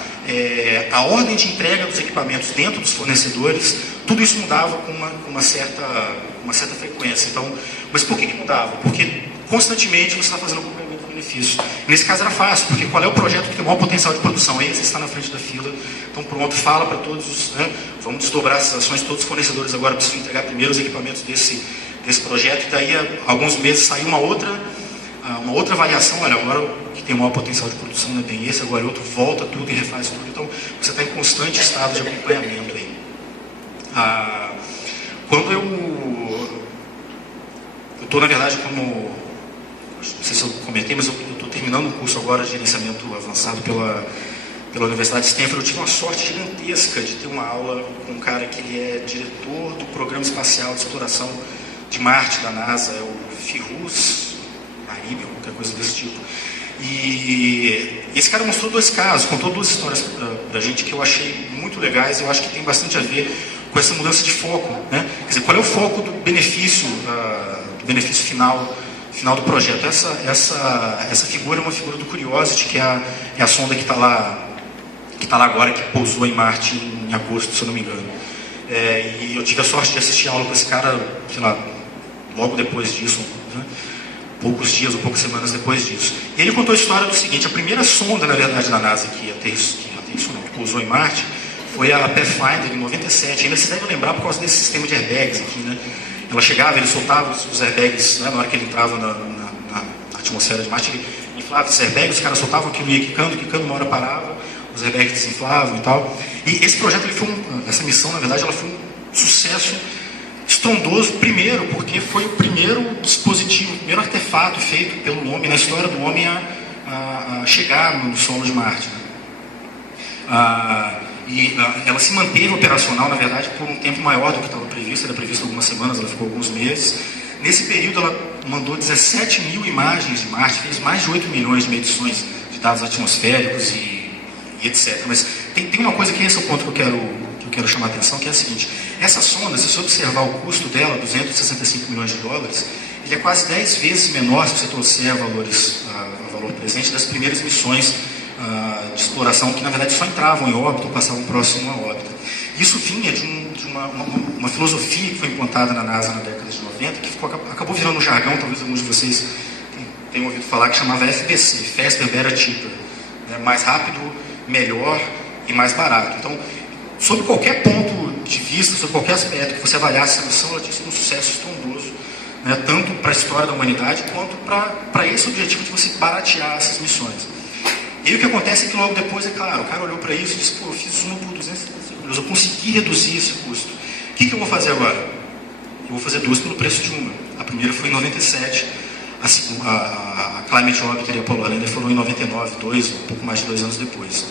a ordem de entrega dos equipamentos dentro dos fornecedores, tudo isso mudava com uma certa frequência. Então, mas por que mudava? Porque constantemente você está fazendo acompanhamento de benefícios. Nesse caso era fácil, porque qual é o projeto que tem o maior potencial de produção? Esse está na frente da fila, então pronto, fala para todos, né? Vamos desdobrar essas ações, todos os fornecedores agora precisam entregar primeiro os equipamentos desse projeto, e daí a alguns meses saiu uma outra avaliação: olha, agora o que tem o maior potencial de produção não é bem esse, agora outro, volta tudo e refaz tudo. Então você está em constante estado de acompanhamento aí. Quando eu estou, na verdade, não sei se eu comentei, mas eu estou terminando um curso agora de gerenciamento avançado pela Universidade de Stanford. Eu tive uma sorte gigantesca de ter uma aula com um cara que ele é diretor do Programa Espacial de Exploração de Marte da NASA, é o Firouz Marib, qualquer coisa desse tipo. E esse cara mostrou dois casos, contou duas histórias para a gente que eu achei muito legais. Eu acho que tem bastante a ver com essa mudança de foco, né? Quer dizer, qual é o foco do benefício final do projeto? Essa figura é uma figura do Curiosity, que é a sonda que está lá agora, que pousou em Marte em agosto, se eu não me engano. E eu tive a sorte de assistir a aula com esse cara, sei lá, logo depois disso, né? Poucos dias ou poucas semanas depois disso. E ele contou a história do seguinte: a primeira sonda, na verdade, da NASA que pousou em Marte, foi a Pathfinder, em 97. Ainda se deve lembrar por causa desse sistema de airbags aqui, né? Ela chegava, ele soltava os airbags, né? Na hora que ele entrava na atmosfera de Marte, ele inflava esses airbags, os caras soltavam aquilo, ia quicando, uma hora parava, os airbags desinflavam e tal. E esse projeto, essa missão, na verdade, ela foi um sucesso estrondoso, primeiro, porque foi o primeiro dispositivo, o primeiro artefato feito pelo homem, na história do homem, a chegar no solo de Marte, né? Ela se manteve operacional, na verdade, por um tempo maior do que estava previsto. Era previsto algumas semanas, ela ficou alguns meses. Nesse período, ela mandou 17 mil imagens de Marte, fez mais de 8 milhões de medições de dados atmosféricos e etc. Mas tem uma coisa que esse é o ponto que eu quero chamar a atenção, que é a seguinte: essa sonda, se você observar o custo dela, 265 milhões de dólares, ele é quase 10 vezes menor, se você trouxer o valor presente, das primeiras missões de exploração, que na verdade só entravam em órbita ou passavam próximo à órbita. Isso vinha de uma filosofia que foi implantada na NASA na década de 90, que acabou virando um jargão, talvez alguns de vocês tenham ouvido falar, que chamava FBC, Faster, Better, Cheaper, né? Mais rápido, melhor e mais barato. Então, sob qualquer ponto de vista, sob qualquer aspecto que você avaliasse essa missão, ela tinha sido um sucesso estrondoso né, tanto para a história da humanidade quanto para esse objetivo de você baratear essas missões. E aí o que acontece é que logo depois, é claro, o cara olhou para isso e disse, pô, eu fiz uma por 250 milhões, eu consegui reduzir esse custo. O que eu vou fazer agora? Eu vou fazer duas pelo preço de uma. A primeira foi em 97, a Climate Orbiter e a Apollo Lander foram em 99, um pouco mais de 2 anos depois.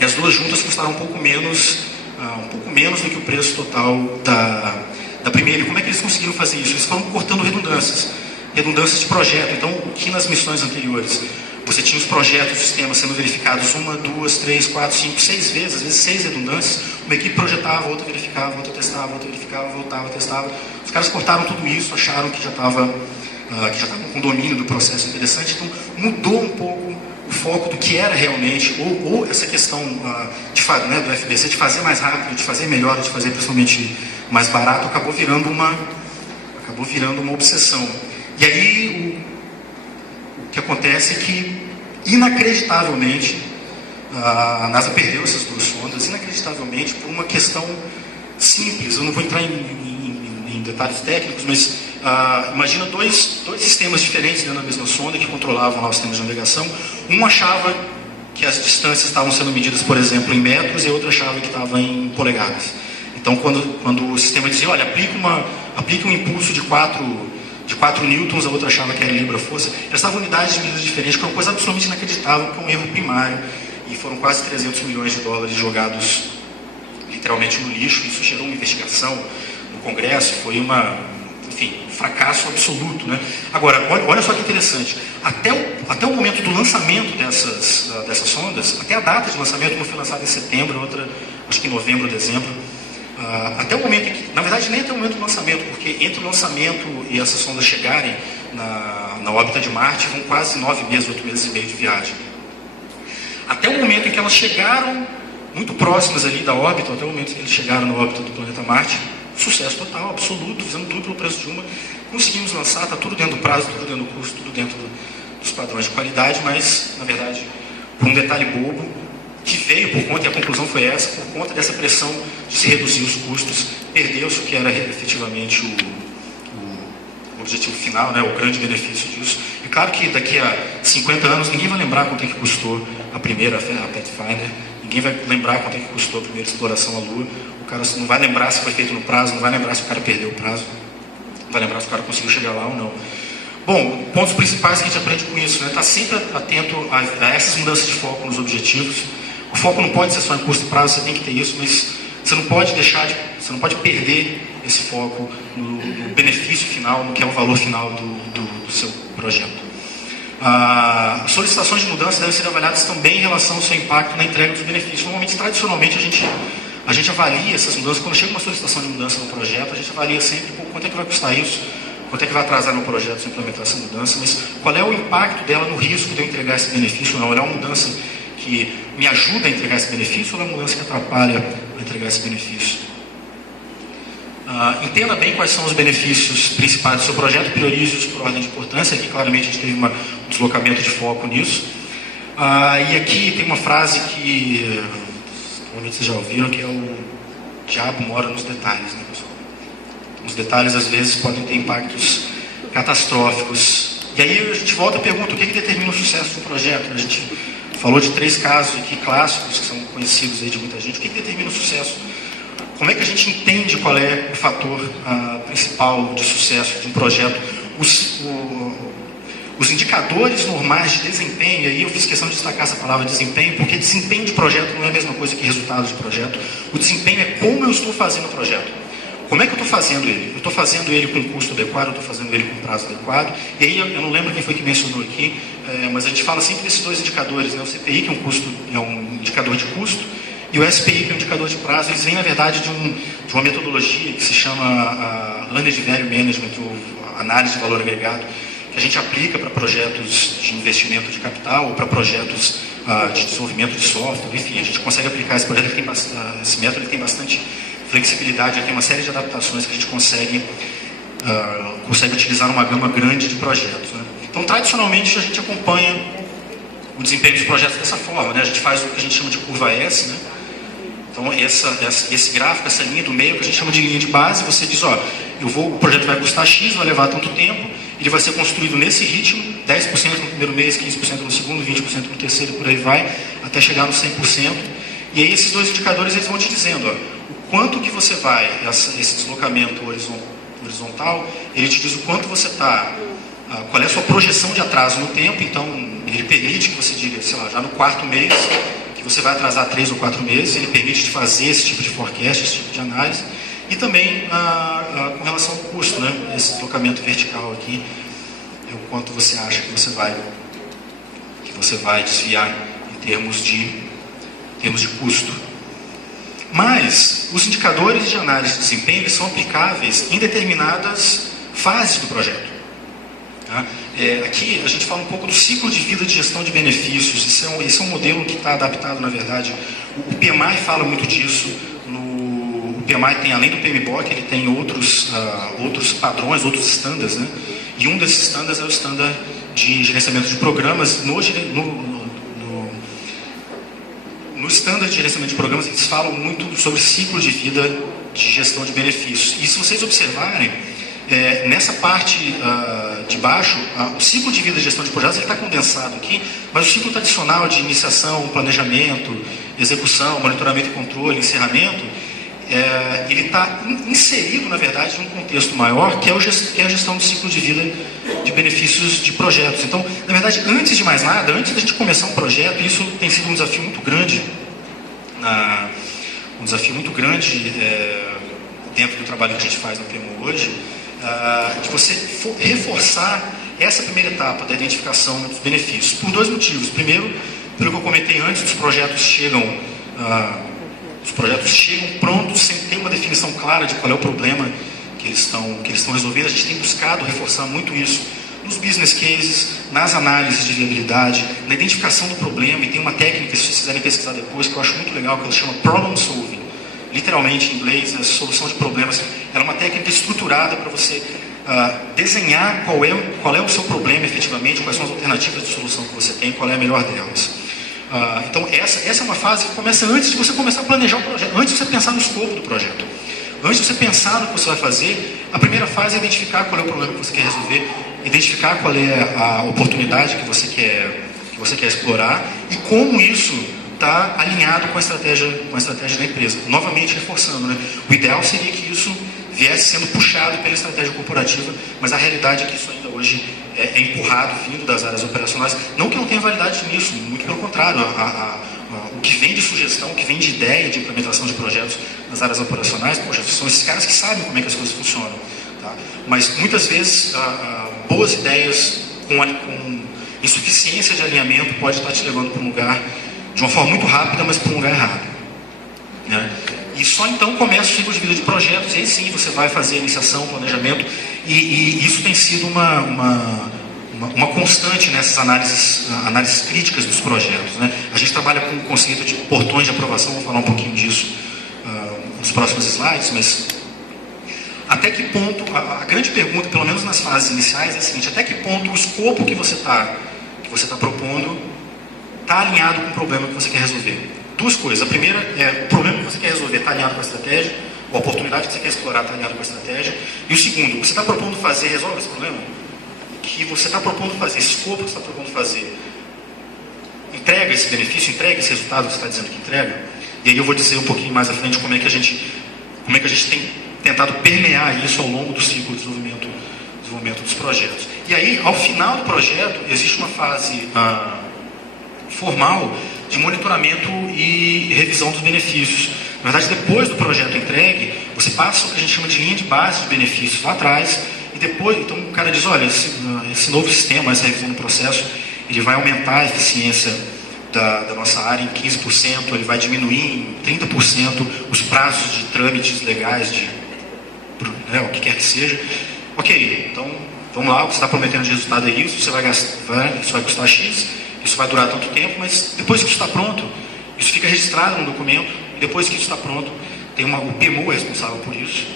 E as duas juntas custaram um pouco menos do que o preço total da primeira. E como é que eles conseguiram fazer isso? Eles foram cortando redundâncias de projeto. Então, o que nas missões anteriores você tinha os projetos do sistema sendo verificados 1, 2, 3, 4, 5, 6 vezes, às vezes 6 redundâncias, uma equipe projetava, outra verificava, outra testava, outra verificava, voltava, testava. Os caras cortaram tudo isso, acharam que já estavam com domínio do processo interessante, então mudou um pouco o foco do que era realmente, ou essa questão do FBC de fazer mais rápido, de fazer melhor, de fazer principalmente mais barato, acabou virando uma obsessão. E aí o que acontece é que, inacreditavelmente, a NASA perdeu essas duas sondas, inacreditavelmente, por uma questão simples. Eu não vou entrar em detalhes técnicos, mas imagina dois sistemas diferentes dentro da mesma sonda que controlavam lá o sistema de navegação. Um achava que as distâncias estavam sendo medidas, por exemplo, em metros, e a outra achava que estava em polegadas. Então, quando o sistema dizia, olha, aplique um impulso de 4 newtons, a outra achava que era libra-força, elas estavam unidades de medidas diferentes, que é uma coisa absolutamente inacreditável, que é um erro primário, e foram quase 300 milhões de dólares jogados literalmente no lixo. Isso gerou uma investigação no Congresso, foi um fracasso absoluto, né? Agora, olha só que interessante, até o momento do lançamento dessas sondas, até a data de lançamento, uma foi lançada em setembro, outra acho que em novembro ou dezembro, até o momento em que, na verdade nem até o momento do lançamento, porque entre o lançamento e essas sondas chegarem na órbita de Marte vão quase 9 meses, 8 meses e meio de viagem. Até o momento em que elas chegaram muito próximas ali da órbita, até o momento em que eles chegaram na órbita do planeta Marte, sucesso total, absoluto, fizemos tudo pelo preço de uma, conseguimos lançar, está tudo dentro do prazo, tudo dentro do custo, tudo dentro dos padrões de qualidade, mas, na verdade, por um detalhe bobo, que veio por conta, e a conclusão foi essa, por conta dessa pressão de se reduzir os custos, perdeu-se o que era efetivamente o objetivo final, né, o grande benefício disso. É claro que daqui a 50 anos ninguém vai lembrar quanto é que custou a primeira, a Pathfinder, ninguém vai lembrar quanto é que custou a primeira exploração à Lua, o cara não vai lembrar se foi feito no prazo, não vai lembrar se o cara perdeu o prazo, não vai lembrar se o cara conseguiu chegar lá ou não. Bom, pontos principais que a gente aprende com isso, né? Estar sempre atento a essas mudanças de foco nos objetivos. O foco não pode ser só em curto prazo, você tem que ter isso, mas você não pode você não pode perder esse foco no benefício final, no que é o valor final do seu projeto. As solicitações de mudança devem ser avaliadas também em relação ao seu impacto na entrega dos benefícios. Normalmente, tradicionalmente, a gente avalia essas mudanças. Quando chega uma solicitação de mudança no projeto, a gente avalia sempre quanto é que vai custar isso, quanto é que vai atrasar no projeto se implementar essa mudança, mas qual é o impacto dela no risco de eu entregar esse benefício ou não. Ela é uma mudança que me ajuda a entregar esse benefício ou ela é uma mudança que atrapalha a entregar esse benefício? Entenda bem quais são os benefícios principais do seu projeto, priorize-os por ordem de importância. Aqui claramente a gente teve um deslocamento de foco nisso. E aqui tem uma frase que provavelmente vocês já ouviram, que é o diabo mora nos detalhes, né, pessoal? Os detalhes às vezes podem ter impactos catastróficos. E aí a gente volta e pergunta, o que determina o sucesso de um projeto? A gente falou de 3 casos aqui clássicos, que são conhecidos aí de muita gente. O que determina o sucesso? Como é que a gente entende qual é o fator principal de sucesso de um projeto? Os indicadores normais de desempenho, e aí eu fiz questão de destacar essa palavra desempenho, porque desempenho de projeto não é a mesma coisa que resultado de projeto. O desempenho é como eu estou fazendo o projeto. Como é que eu estou fazendo ele? Eu estou fazendo ele com custo adequado, eu estou fazendo ele com prazo adequado. E aí eu não lembro quem foi que mencionou aqui, mas a gente fala sempre desses 2 indicadores, né? O CPI, que é um indicador de custo, e o SPI, que é um indicador de prazo. Eles vêm, na verdade, de uma metodologia que se chama Earned Value Management, ou análise de valor agregado, que a gente aplica para projetos de investimento de capital ou para projetos de desenvolvimento de software. Enfim, a gente consegue aplicar esse projeto, esse método ele tem bastante flexibilidade, tem uma série de adaptações que a gente consegue utilizar numa gama grande de projetos, né? Então, tradicionalmente, a gente acompanha o desempenho dos projetos dessa forma, né? A gente faz o que a gente chama de curva S, né? Então, esse gráfico, essa linha do meio, que a gente chama de linha de base, você diz, ó, o projeto vai custar X, vai levar tanto tempo, ele vai ser construído nesse ritmo, 10% no primeiro mês, 15% no segundo, 20% no terceiro, por aí vai, até chegar no 100%. E aí esses dois indicadores eles vão te dizendo, ó, o quanto que você vai, esse deslocamento horizontal, ele te diz o quanto você está, qual é a sua projeção de atraso no tempo. Então, ele permite que você diga, sei lá, já no quarto mês, que você vai atrasar 3 ou 4 meses, ele permite te fazer esse tipo de forecast, esse tipo de análise. E também com relação ao custo, né? Esse deslocamento vertical aqui, é o quanto você acha que você vai desviar em termos de custo. Mas os indicadores de análise de desempenho eles são aplicáveis em determinadas fases do projeto. Tá? Aqui a gente fala um pouco do ciclo de vida de gestão de benefícios. Esse é um modelo que está adaptado, na verdade. O PMI fala muito disso. O PMI tem, além do PMBOK, ele tem outros padrões, outros standards, né? E um desses standards é o standard de gerenciamento de programas. No standard de gerenciamento de programas, eles falam muito sobre ciclo de vida de gestão de benefícios. E se vocês observarem, nessa parte de baixo, o ciclo de vida de gestão de projetos está condensado aqui, mas o ciclo tradicional de iniciação, planejamento, execução, monitoramento e controle, encerramento, ele está inserido, na verdade, em um contexto maior, que é a gestão do ciclo de vida de benefícios de projetos. Então, na verdade, antes de mais nada, antes da gente começar um projeto, isso tem sido um desafio muito grande, dentro do trabalho que a gente faz no PMO hoje, de você reforçar essa primeira etapa da identificação dos benefícios, por 2 motivos. Primeiro, pelo que eu comentei antes, os projetos chegam prontos, sem ter uma definição clara de qual é o problema que eles estão resolvendo. A gente tem buscado reforçar muito isso nos business cases, nas análises de viabilidade, na identificação do problema. E tem uma técnica, se vocês quiserem pesquisar depois, que eu acho muito legal, que ela chama problem solving. Literalmente, em inglês, a solução de problemas. Ela é uma técnica estruturada para você desenhar qual é o seu problema efetivamente, quais são as alternativas de solução que você tem, qual é a melhor delas. Então, essa é uma fase que começa antes de você começar a planejar o projeto, antes de você pensar no escopo do projeto. Antes de você pensar no que você vai fazer, a primeira fase é identificar qual é o problema que você quer resolver, identificar qual é a oportunidade que você quer explorar e como isso está alinhado com a estratégia da empresa. Novamente reforçando, né? O ideal seria que isso viesse sendo puxado pela estratégia corporativa, mas a realidade é que isso ainda hoje é empurrado, vindo das áreas operacionais. Não que não tenha validade nisso, muito pelo contrário. O que vem de sugestão, o que vem de ideia de implementação de projetos nas áreas operacionais, poxa, são esses caras que sabem como é que as coisas funcionam. Tá? Mas muitas vezes, boas ideias com insuficiência de alinhamento pode estar te levando para um lugar, de uma forma muito rápida, mas para um lugar errado. Né? E só então começa o ciclo de vida de projetos, e aí sim você vai fazer iniciação, planejamento, e isso tem sido uma constante nessas análises críticas dos projetos. Né? A gente trabalha com o conceito de portões de aprovação, vou falar um pouquinho disso nos próximos slides, mas até que ponto, a grande pergunta, pelo menos nas fases iniciais, é a seguinte: até que ponto o escopo que você está propondo está alinhado com o problema que você quer resolver? 2 coisas. A primeira é o problema que você quer resolver está alinhado com a estratégia, ou a oportunidade que você quer explorar está alinhado com a estratégia. E o segundo, você está propondo fazer, resolve esse problema? Que você está propondo fazer, esse escopo que você está propondo fazer, entrega esse benefício, entrega esse resultado que você está dizendo que entrega? E aí eu vou dizer um pouquinho mais à frente como é que a gente tem tentado permear isso ao longo do ciclo de desenvolvimento dos projetos. E aí, ao final do projeto, existe uma fase formal de monitoramento e revisão dos benefícios. Na verdade, depois do projeto entregue, você passa o que a gente chama de linha de base de benefícios lá atrás, e depois, então o cara diz, olha, esse novo sistema, essa revisão do processo, ele vai aumentar a eficiência da nossa área em 15%, ele vai diminuir em 30% os prazos de trâmites legais, o que quer que seja. Ok, então vamos lá, o que você está prometendo de resultado é isso, isso vai custar X, isso vai durar tanto tempo, mas depois que isso está pronto, isso fica registrado no documento, e depois que isso está pronto, o PMO é responsável por isso,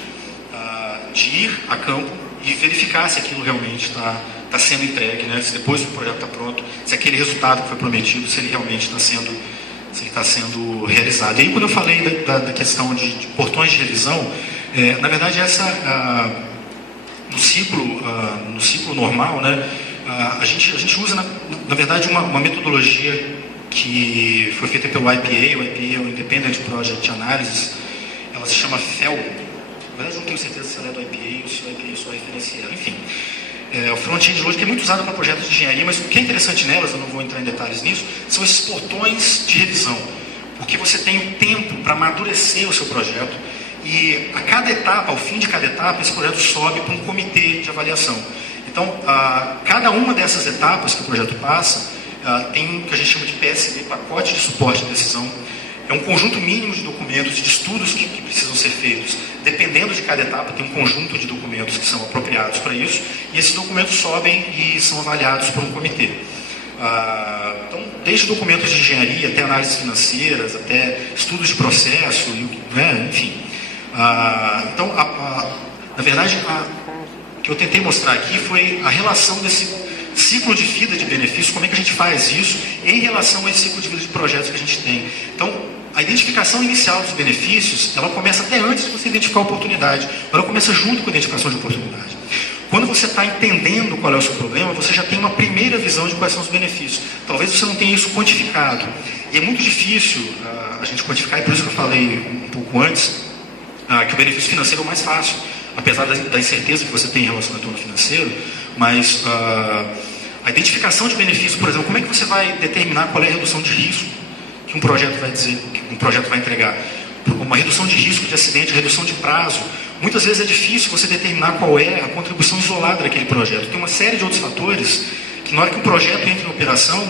de ir a campo e verificar se aquilo realmente está sendo entregue, né? Se depois que o projeto está pronto, se aquele resultado que foi prometido, se ele realmente está se ele está sendo realizado. E aí, quando eu falei da questão de portões de revisão, na verdade, no ciclo normal, né, a gente usa, na verdade, uma metodologia que foi feita pelo IPA. O IPA é o Independent Project Analysis. Ela se chama FEL. Na verdade, eu não tenho certeza se ela é do IPA ou se o IPA só referencia ela. Enfim, o Front-End Logic é muito usado para projetos de engenharia, mas o que é interessante nelas, eu não vou entrar em detalhes nisso, são esses portões de revisão. Porque você tem um tempo para amadurecer o seu projeto e a cada etapa, ao fim de cada etapa, esse projeto sobe para um comitê de avaliação. Então, cada uma dessas etapas que o projeto passa tem o que a gente chama de PSD, Pacote de Suporte de Decisão. É um conjunto mínimo de documentos e de estudos que precisam ser feitos. Dependendo de cada etapa, tem um conjunto de documentos que são apropriados para isso, e esses documentos sobem e são avaliados por um comitê. Então, desde documentos de engenharia, até análises financeiras, até estudos de processo, né, enfim. Então, na verdade, o que eu tentei mostrar aqui foi a relação desse ciclo de vida de benefícios, como é que a gente faz isso em relação a esse ciclo de vida de projetos que a gente tem. Então, a identificação inicial dos benefícios, ela começa até antes de você identificar a oportunidade. Ela começa junto com a identificação de oportunidade. Quando você está entendendo qual é o seu problema, você já tem uma primeira visão de quais são os benefícios. Talvez você não tenha isso quantificado. E é muito difícil a gente quantificar, e por isso que eu falei um pouco antes, que o benefício financeiro é o mais fácil. Apesar da incerteza que você tem em relação ao retorno financeiro, mas a identificação de benefícios, por exemplo, como é que você vai determinar qual é a redução de risco que um projeto vai dizer, que um projeto vai entregar? Uma redução de risco de acidente, redução de prazo. Muitas vezes é difícil você determinar qual é a contribuição isolada daquele projeto. Tem uma série de outros fatores que, na hora que um projeto entra em operação,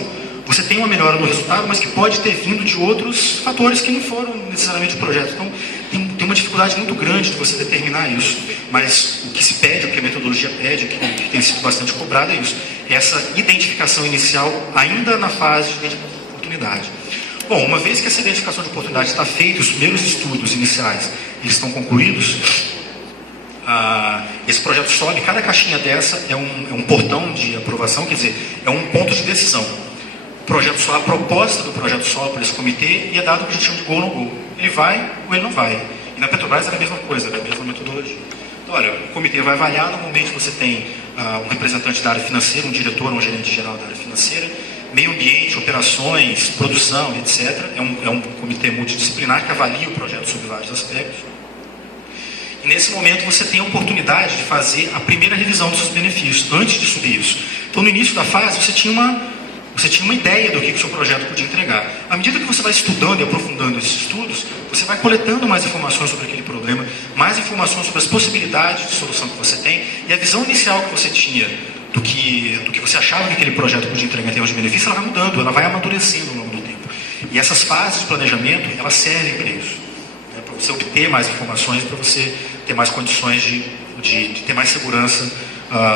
você tem uma melhora no resultado, mas que pode ter vindo de outros fatores que não foram necessariamente o projeto. Então, tem uma dificuldade muito grande de você determinar isso. Mas o que se pede, o que a metodologia pede, que tem sido bastante cobrado, é isso. Essa identificação inicial, ainda na fase de oportunidade. Bom, uma vez que essa identificação de oportunidade está feita, os primeiros estudos iniciais eles estão concluídos, esse projeto sobe, cada caixinha dessa é um portão de aprovação, quer dizer, é um ponto de decisão. O projeto sobe, a proposta do projeto sobe para esse comitê e é dado o que a gente chama de go ou no go. Ele vai ou ele não vai. E na Petrobras era a mesma coisa, era a mesma metodologia. Então, olha, o comitê vai avaliar, normalmente você tem um representante da área financeira, um diretor ou um gerente geral da área financeira, meio ambiente, operações, produção, etc. É um comitê multidisciplinar que avalia o projeto sob vários aspectos. E nesse momento você tem a oportunidade de fazer a primeira revisão dos seus benefícios, antes de subir isso. Então, no início da fase, você tinha uma ideia do que o seu projeto podia entregar. À medida que você vai estudando e aprofundando esses estudos, você vai coletando mais informações sobre aquele problema, mais informações sobre as possibilidades de solução que você tem, e a visão inicial que você tinha do que você achava que aquele projeto podia entregar em termos de benefício, ela vai mudando, ela vai amadurecendo ao longo do tempo. E essas fases de planejamento, elas servem para isso, né, para você obter mais informações, para você ter mais condições de ter mais segurança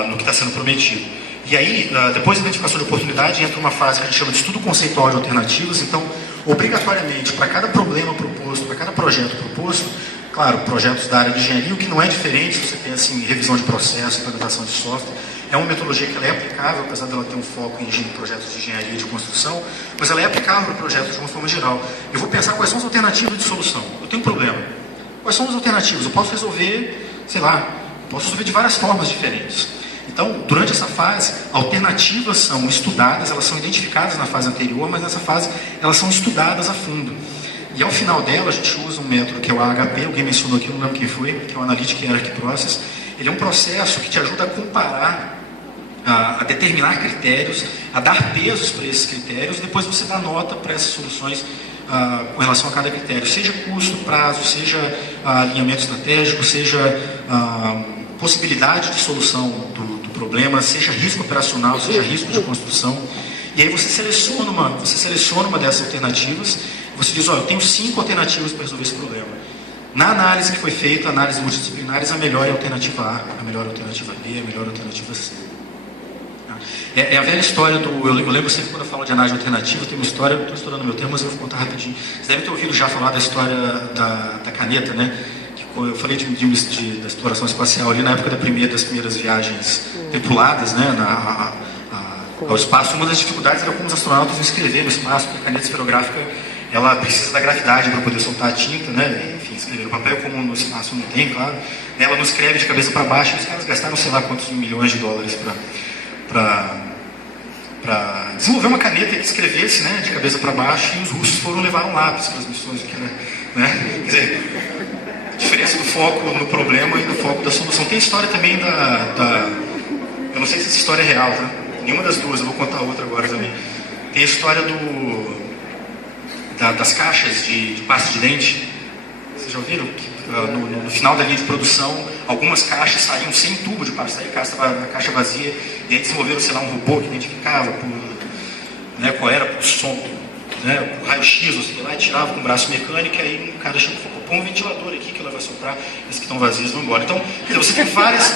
no que está sendo prometido. E aí, depois da identificação de oportunidade, entra uma fase que a gente chama de estudo conceitual de alternativas. Então, obrigatoriamente, para cada problema proposto, para cada projeto proposto, claro, projetos da área de engenharia, o que não é diferente, se você tem assim, revisão de processo, implementação de software, é uma metodologia que ela é aplicável, apesar dela ter um foco em projetos de engenharia e de construção, mas ela é aplicável para projetos de uma forma geral. Eu vou pensar quais são as alternativas de solução. Eu tenho um problema. Quais são as alternativas? Eu posso resolver, sei lá, posso resolver de várias formas diferentes. Então, durante essa fase, alternativas são estudadas, elas são identificadas na fase anterior, mas nessa fase elas são estudadas a fundo. E ao final dela, a gente usa um método que é o AHP, alguém mencionou aqui, eu não lembro quem foi, que é o Analytic Hierarchy Process. Ele é um processo que te ajuda a comparar, a determinar critérios, a dar pesos para esses critérios, e depois você dá nota para essas soluções com relação a cada critério, seja custo, prazo, seja alinhamento estratégico, seja possibilidade de solução do problema, seja risco operacional, seja risco de construção. E aí você seleciona uma dessas alternativas, você diz, olha, eu tenho 5 alternativas para resolver esse problema. Na análise que foi feita, análise multidisciplinares, a melhor é a alternativa A, a melhor é a alternativa B, a melhor é a alternativa C. É a velha história do... Eu lembro sempre quando eu falo de análise alternativa, tem uma história, eu estou estourando meu tempo, mas eu vou contar rapidinho. Vocês devem ter ouvido já falar da história da caneta, né? Eu falei da exploração espacial ali na época das primeiras viagens tripuladas, né, ao espaço. Uma das dificuldades era como os astronautas escrever no espaço, porque a caneta esferográfica ela precisa da gravidade para poder soltar a tinta, né? Enfim, escrever no papel, como no espaço não tem, claro. Ela não escreve de cabeça para baixo, os caras gastaram sei lá quantos milhões de dólares para desenvolver uma caneta que escrevesse, né, de cabeça para baixo, e os russos foram levar um lápis para as missões, né? Quer dizer, a diferença do foco no problema e do foco da solução. Tem a história também eu não sei se essa história é real, tá? Nenhuma das duas, eu vou contar outra agora também. Tem a história das caixas de pasta de dente. Vocês já ouviram? No final da linha de produção, algumas caixas saíam sem tubo de pasta, a caixa vazia, e aí desenvolveram, sei lá, um robô que identificava qual era o som, né, o raio-x, ou sei lá, e tirava com o braço mecânico, e aí um cara chegou e falou, põe um ventilador aqui que ela vai soprar, esses que estão vazios vão embora. Então, quer dizer, você tem várias,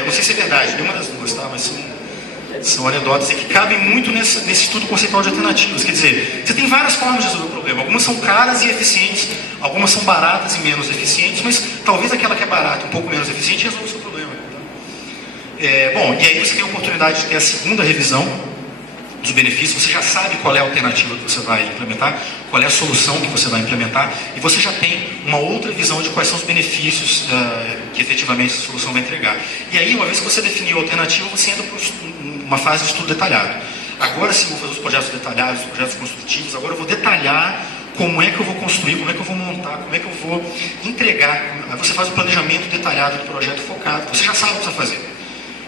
eu não sei se é verdade, nenhuma das duas, tá, mas são anedotas que cabem muito nesse estudo conceitual de alternativas. Quer dizer, você tem várias formas de resolver o problema. Algumas são caras e eficientes, algumas são baratas e menos eficientes, mas talvez aquela que é barata, um pouco menos eficiente, resolva o seu problema. Bom, e aí você tem a oportunidade de ter a segunda revisão dos benefícios. Você já sabe qual é a alternativa que você vai implementar, qual é a solução que você vai implementar, e você já tem uma outra visão de quais são os benefícios que efetivamente essa solução vai entregar. E aí, uma vez que você definiu a alternativa, você entra para uma fase de estudo detalhado. Agora sim, eu vou fazer os projetos detalhados, os projetos construtivos. Agora eu vou detalhar como é que eu vou construir, como é que eu vou montar, como é que eu vou entregar. Aí você faz o planejamento detalhado do projeto focado. Você já sabe o que você vai fazer.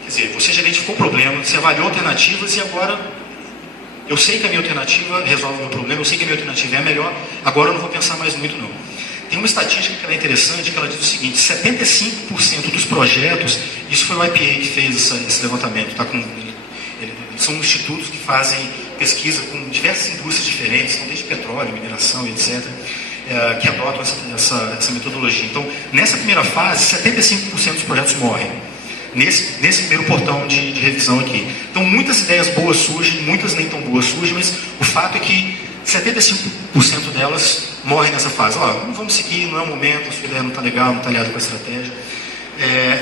Quer dizer, você já identificou o problema, você avaliou alternativas, e agora eu sei que a minha alternativa resolve o meu problema, eu sei que a minha alternativa é a melhor, agora eu não vou pensar mais muito não. Tem uma estatística que é interessante, que ela diz o seguinte: 75% dos projetos, isso foi o IPA que fez esse levantamento, tá? São institutos que fazem pesquisa com diversas indústrias diferentes, desde petróleo, mineração, etc., que adotam essa metodologia. Então, nessa primeira fase, 75% dos projetos morrem. Nesse primeiro portão de revisão aqui. Então, muitas ideias boas surgem, muitas nem tão boas surgem, mas o fato é que 75% delas morrem nessa fase. Não vamos seguir, não é o momento, a sua ideia não está legal, não está alinhada com a estratégia.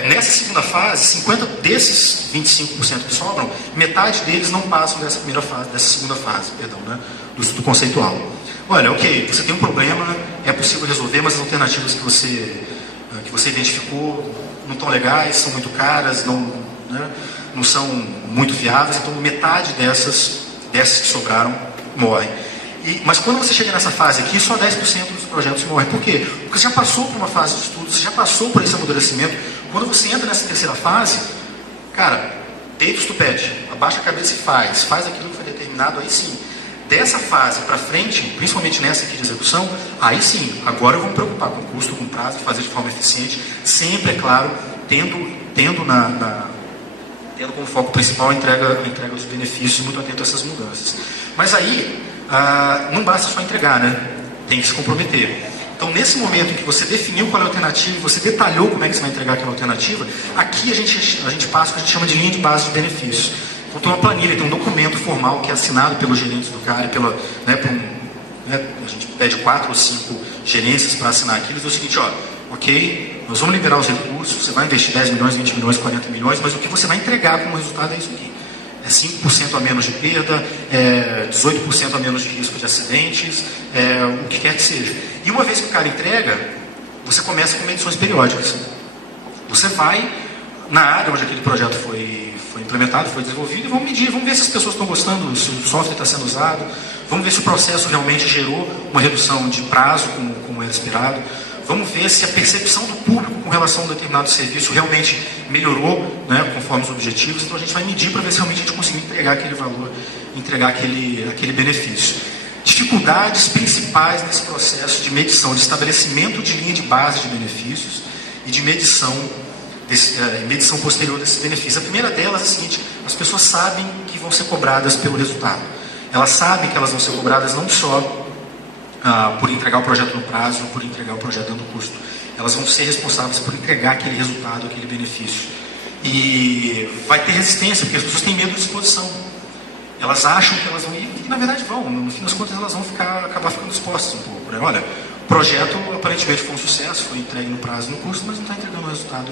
Nessa segunda fase, 50 desses 25% que sobram, metade deles não passam dessa segunda fase, né, do estudo conceitual. Olha, ok, você tem um problema, é possível resolver, mas as alternativas que você identificou não estão legais, são muito caras, não são muito viáveis, então metade dessas que sobraram morrem. Mas quando você chega nessa fase aqui, só 10% dos projetos morrem. Por quê? Porque você já passou por uma fase de estudo, você já passou por esse amadurecimento. Quando você entra nessa terceira fase, cara, deita o pé, abaixa a cabeça e faz aquilo que foi determinado, aí sim. Dessa fase para frente, principalmente nessa aqui de execução, aí sim, agora eu vou me preocupar com custo, com prazo, fazer de forma eficiente, sempre, é claro, tendo como foco principal a entrega dos benefícios, muito atento a essas mudanças. Mas aí, não basta só entregar, né? Tem que se comprometer. Então, nesse momento em que você definiu qual é a alternativa e você detalhou como é que você vai entregar aquela alternativa, aqui a gente passa o que a gente chama de linha de base de benefícios. Então, tem uma planilha, tem um documento formal que é assinado pelos gerentes do CARE, a gente pede 4 ou 5 gerências para assinar aquilo, e diz o seguinte: ok, nós vamos liberar os recursos, você vai investir 10 milhões, 20 milhões, 40 milhões, mas o que você vai entregar como resultado é isso aqui. É 5% a menos de perda, 18% a menos de risco de acidentes, o que quer que seja. E uma vez que o cara entrega, você começa com medições periódicas. Você vai na área onde aquele projeto foi implementado, foi desenvolvido, e vamos medir, vamos ver se as pessoas estão gostando, se o software está sendo usado, vamos ver se o processo realmente gerou uma redução de prazo, como era esperado, vamos ver se a percepção do público com relação a um determinado serviço realmente melhorou, né, conforme os objetivos. Então a gente vai medir para ver se realmente a gente conseguiu entregar aquele valor, entregar aquele benefício. Dificuldades principais nesse processo de medição, de estabelecimento de linha de base de benefícios e de medição posterior desses benefícios. A primeira delas é a seguinte: as pessoas sabem que vão ser cobradas pelo resultado. Elas sabem que elas vão ser cobradas não só por entregar o projeto no prazo, por entregar o projeto dentro do custo. Elas vão ser responsáveis por entregar aquele resultado, aquele benefício. E vai ter resistência, porque as pessoas têm medo de exposição. Elas acham que elas vão ir, e na verdade vão. No fim das contas, elas vão acabar ficando expostas um pouco, né? Olha, o projeto aparentemente foi um sucesso, foi entregue no prazo e no custo, mas não está entregando o resultado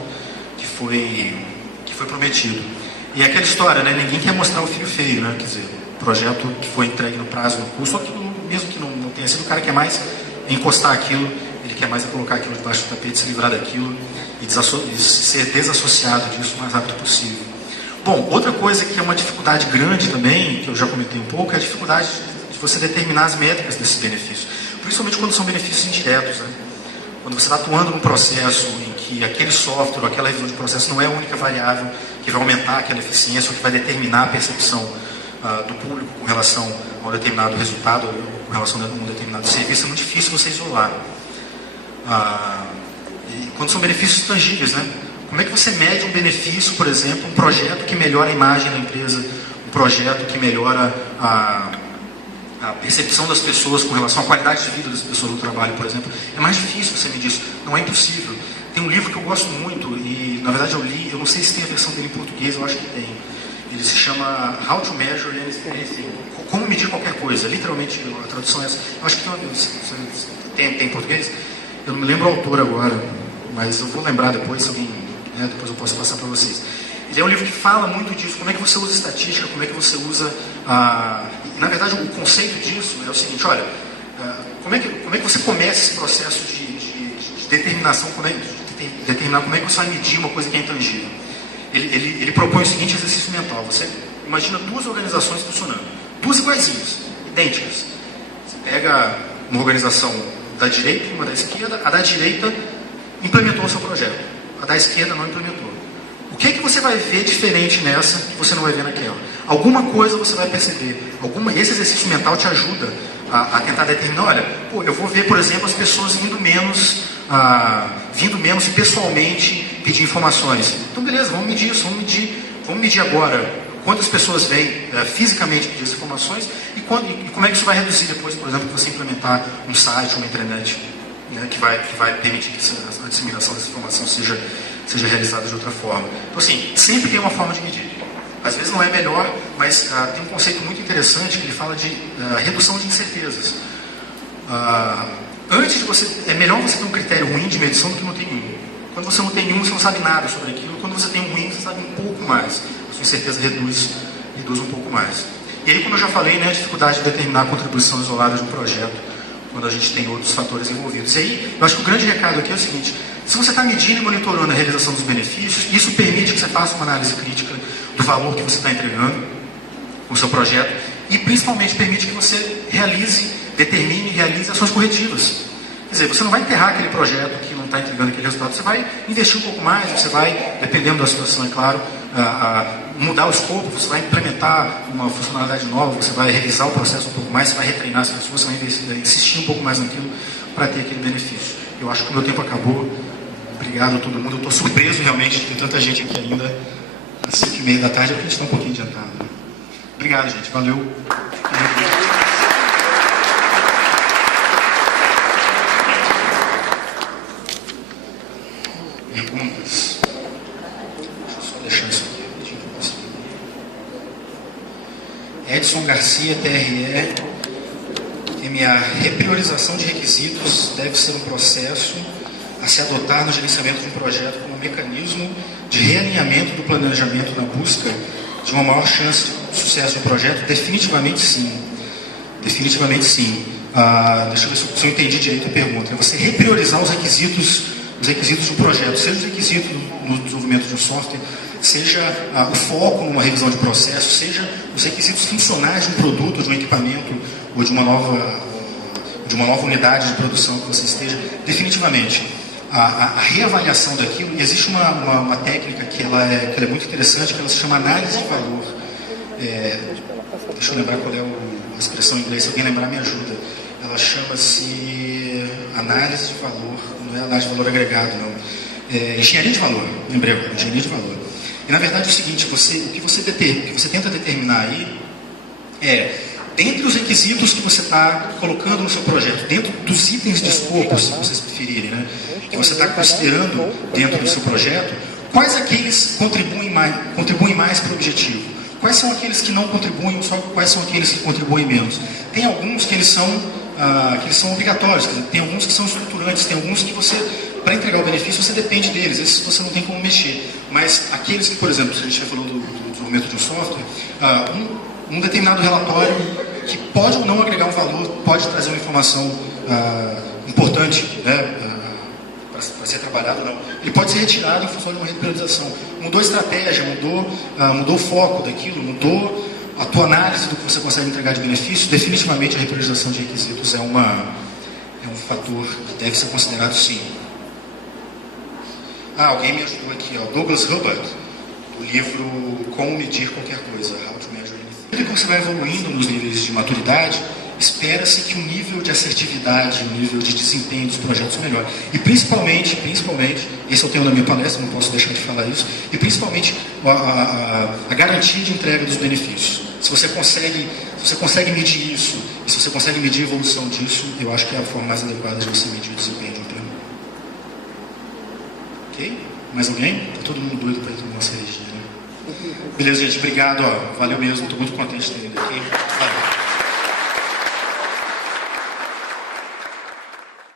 que foi prometido. E é aquela história, né? Ninguém quer mostrar o filho feio, né? Quer dizer, o projeto que foi entregue no prazo e no custo, aquilo mesmo que não tenha sido, o cara quer mais encostar aquilo, ele quer mais colocar aquilo debaixo do tapete, se livrar daquilo e ser desassociado disso o mais rápido possível. Bom, outra coisa que é uma dificuldade grande também, que eu já comentei um pouco, é a dificuldade de você determinar as métricas desses benefícios, principalmente quando são benefícios indiretos, né? Quando você está atuando num processo em que aquele software, aquela revisão de processo não é a única variável que vai aumentar aquela eficiência ou que vai determinar a percepção do público com relação a um determinado resultado ou com relação a um determinado serviço, é muito difícil você isolar. E quando são benefícios tangíveis, né? Como é que você mede um benefício, por exemplo, um projeto que melhora a imagem da empresa, um projeto que melhora a percepção das pessoas com relação à qualidade de vida das pessoas no trabalho, por exemplo? É mais difícil você medir isso, não é impossível. Tem um livro que eu gosto muito e, na verdade, eu li, eu não sei se tem a versão dele em português, eu acho que tem. Ele se chama How to Measure Anything. Como medir qualquer coisa. Literalmente, a tradução é essa. Eu acho que tem em português. Eu não me lembro o autor agora, mas eu vou lembrar depois, se alguém, depois eu posso passar para vocês. Ele é um livro que fala muito disso, como é que você usa estatística, como é que você usa... Na verdade, o conceito disso é o seguinte, olha, como é que você começa esse processo de determinação, determinar como é que você vai medir uma coisa que é intangível. Ele propõe o seguinte exercício mental. Você imagina duas organizações funcionando. Duas iguaizinhas, idênticas. Você pega uma organização da direita e uma da esquerda. A da direita implementou o seu projeto. A da esquerda não implementou. O que é que você vai ver diferente nessa que você não vai ver naquela? Alguma coisa você vai perceber. Esse exercício mental te ajuda a tentar determinar, olha, eu vou ver, por exemplo, as pessoas vindo menos e pessoalmente pedir informações. Então, beleza, vamos medir isso, vamos medir agora quantas pessoas vêm fisicamente pedir as informações e como é que isso vai reduzir depois, por exemplo, que você implementar um site, uma intranet, né, que vai permitir que a disseminação dessa informação seja realizada de outra forma. Então, assim, sempre tem uma forma de medir. Às vezes não é melhor, mas tem um conceito muito interessante que ele fala de redução de incertezas. É melhor você ter um critério ruim de medição do que não ter nenhum. Quando você não tem nenhum, você não sabe nada sobre aquilo. Quando você tem um ruim, você sabe um pouco mais. A sua incerteza reduz um pouco mais. E aí, como eu já falei, né, a dificuldade de determinar a contribuição isolada de um projeto, quando a gente tem outros fatores envolvidos. E aí, eu acho que o grande recado aqui é o seguinte: se você está medindo e monitorando a realização dos benefícios, isso permite que você faça uma análise crítica do valor que você está entregando com o seu projeto e, principalmente, permite que você determine e realize ações corretivas. Quer dizer, você não vai enterrar aquele projeto que não está entregando aquele resultado, você vai investir um pouco mais, você vai, dependendo da situação, é claro, mudar o escopo, você vai implementar uma funcionalidade nova, você vai revisar o processo um pouco mais, você vai retreinar as pessoas, você vai insistir um pouco mais naquilo para ter aquele benefício. Eu acho que o meu tempo acabou. Obrigado a todo mundo. Eu estou surpreso realmente de ter tanta gente aqui ainda às 5h30 da tarde, porque a gente está um pouquinho adiantado. Né? Obrigado, gente. Valeu. Perguntas? Deixa eu só deixar isso aqui. Edson Garcia, TRE. A repriorização de requisitos deve ser um processo a se adotar no gerenciamento de um projeto como um mecanismo de realinhamento do planejamento na busca de uma maior chance de sucesso do projeto. Definitivamente sim. Definitivamente sim. Deixa eu ver se eu entendi direito a pergunta. É você repriorizar os requisitos de um projeto, seja os requisitos no desenvolvimento de um software, seja o foco numa revisão de processo, seja os requisitos funcionais de um produto, de um equipamento ou de uma nova unidade de produção que você esteja. Definitivamente, a reavaliação daquilo, e existe uma técnica que ela é muito interessante, que ela se chama análise de valor. Deixa eu lembrar qual é a expressão em inglês, se alguém lembrar me ajuda. Ela chama-se análise de valor, não é análise de valor agregado, não. Engenharia de valor, lembrei agora, engenharia de valor. E na verdade é o seguinte, o que você tenta determinar aí dentre os requisitos que você está colocando no seu projeto, dentro dos itens de escopo, se vocês preferirem, né, que você está considerando dentro do seu projeto, quais aqueles contribuem mais para o objetivo? Quais são aqueles que não contribuem, só quais são aqueles que contribuem menos? Tem alguns que eles são obrigatórios, tem alguns que são estruturantes, tem alguns que você, para entregar o benefício, você depende deles, esses você não tem como mexer. Mas aqueles que, por exemplo, se a gente estiver falando do desenvolvimento de um software, um determinado relatório que pode ou não agregar um valor, pode trazer uma informação importante, né, para ser trabalhado ou não. Ele pode ser retirado em função de uma repriorização. Mudou a estratégia, mudou o foco daquilo, mudou a tua análise do que você consegue entregar de benefício. Definitivamente a repriorização de requisitos é um fator que deve ser considerado, sim. Alguém me ajudou aqui, ó, Douglas Hubbard, do livro Como Medir Qualquer Coisa, How to Measure Anything. Quando você vai evoluindo nos níveis de maturidade, espera-se que o nível de assertividade, o nível de desempenho dos projetos melhore. E principalmente, esse eu tenho na minha palestra, não posso deixar de falar isso, e principalmente a garantia de entrega dos benefícios. Se você consegue medir isso, e se você consegue medir a evolução disso, eu acho que é a forma mais adequada de você medir o desempenho de um plano. Ok? Mais alguém? Tá todo mundo doido para ir tomar uma cervejinha, né? Beleza, gente. Obrigado. Valeu mesmo. Estou muito contente de ter vindo aqui. Valeu.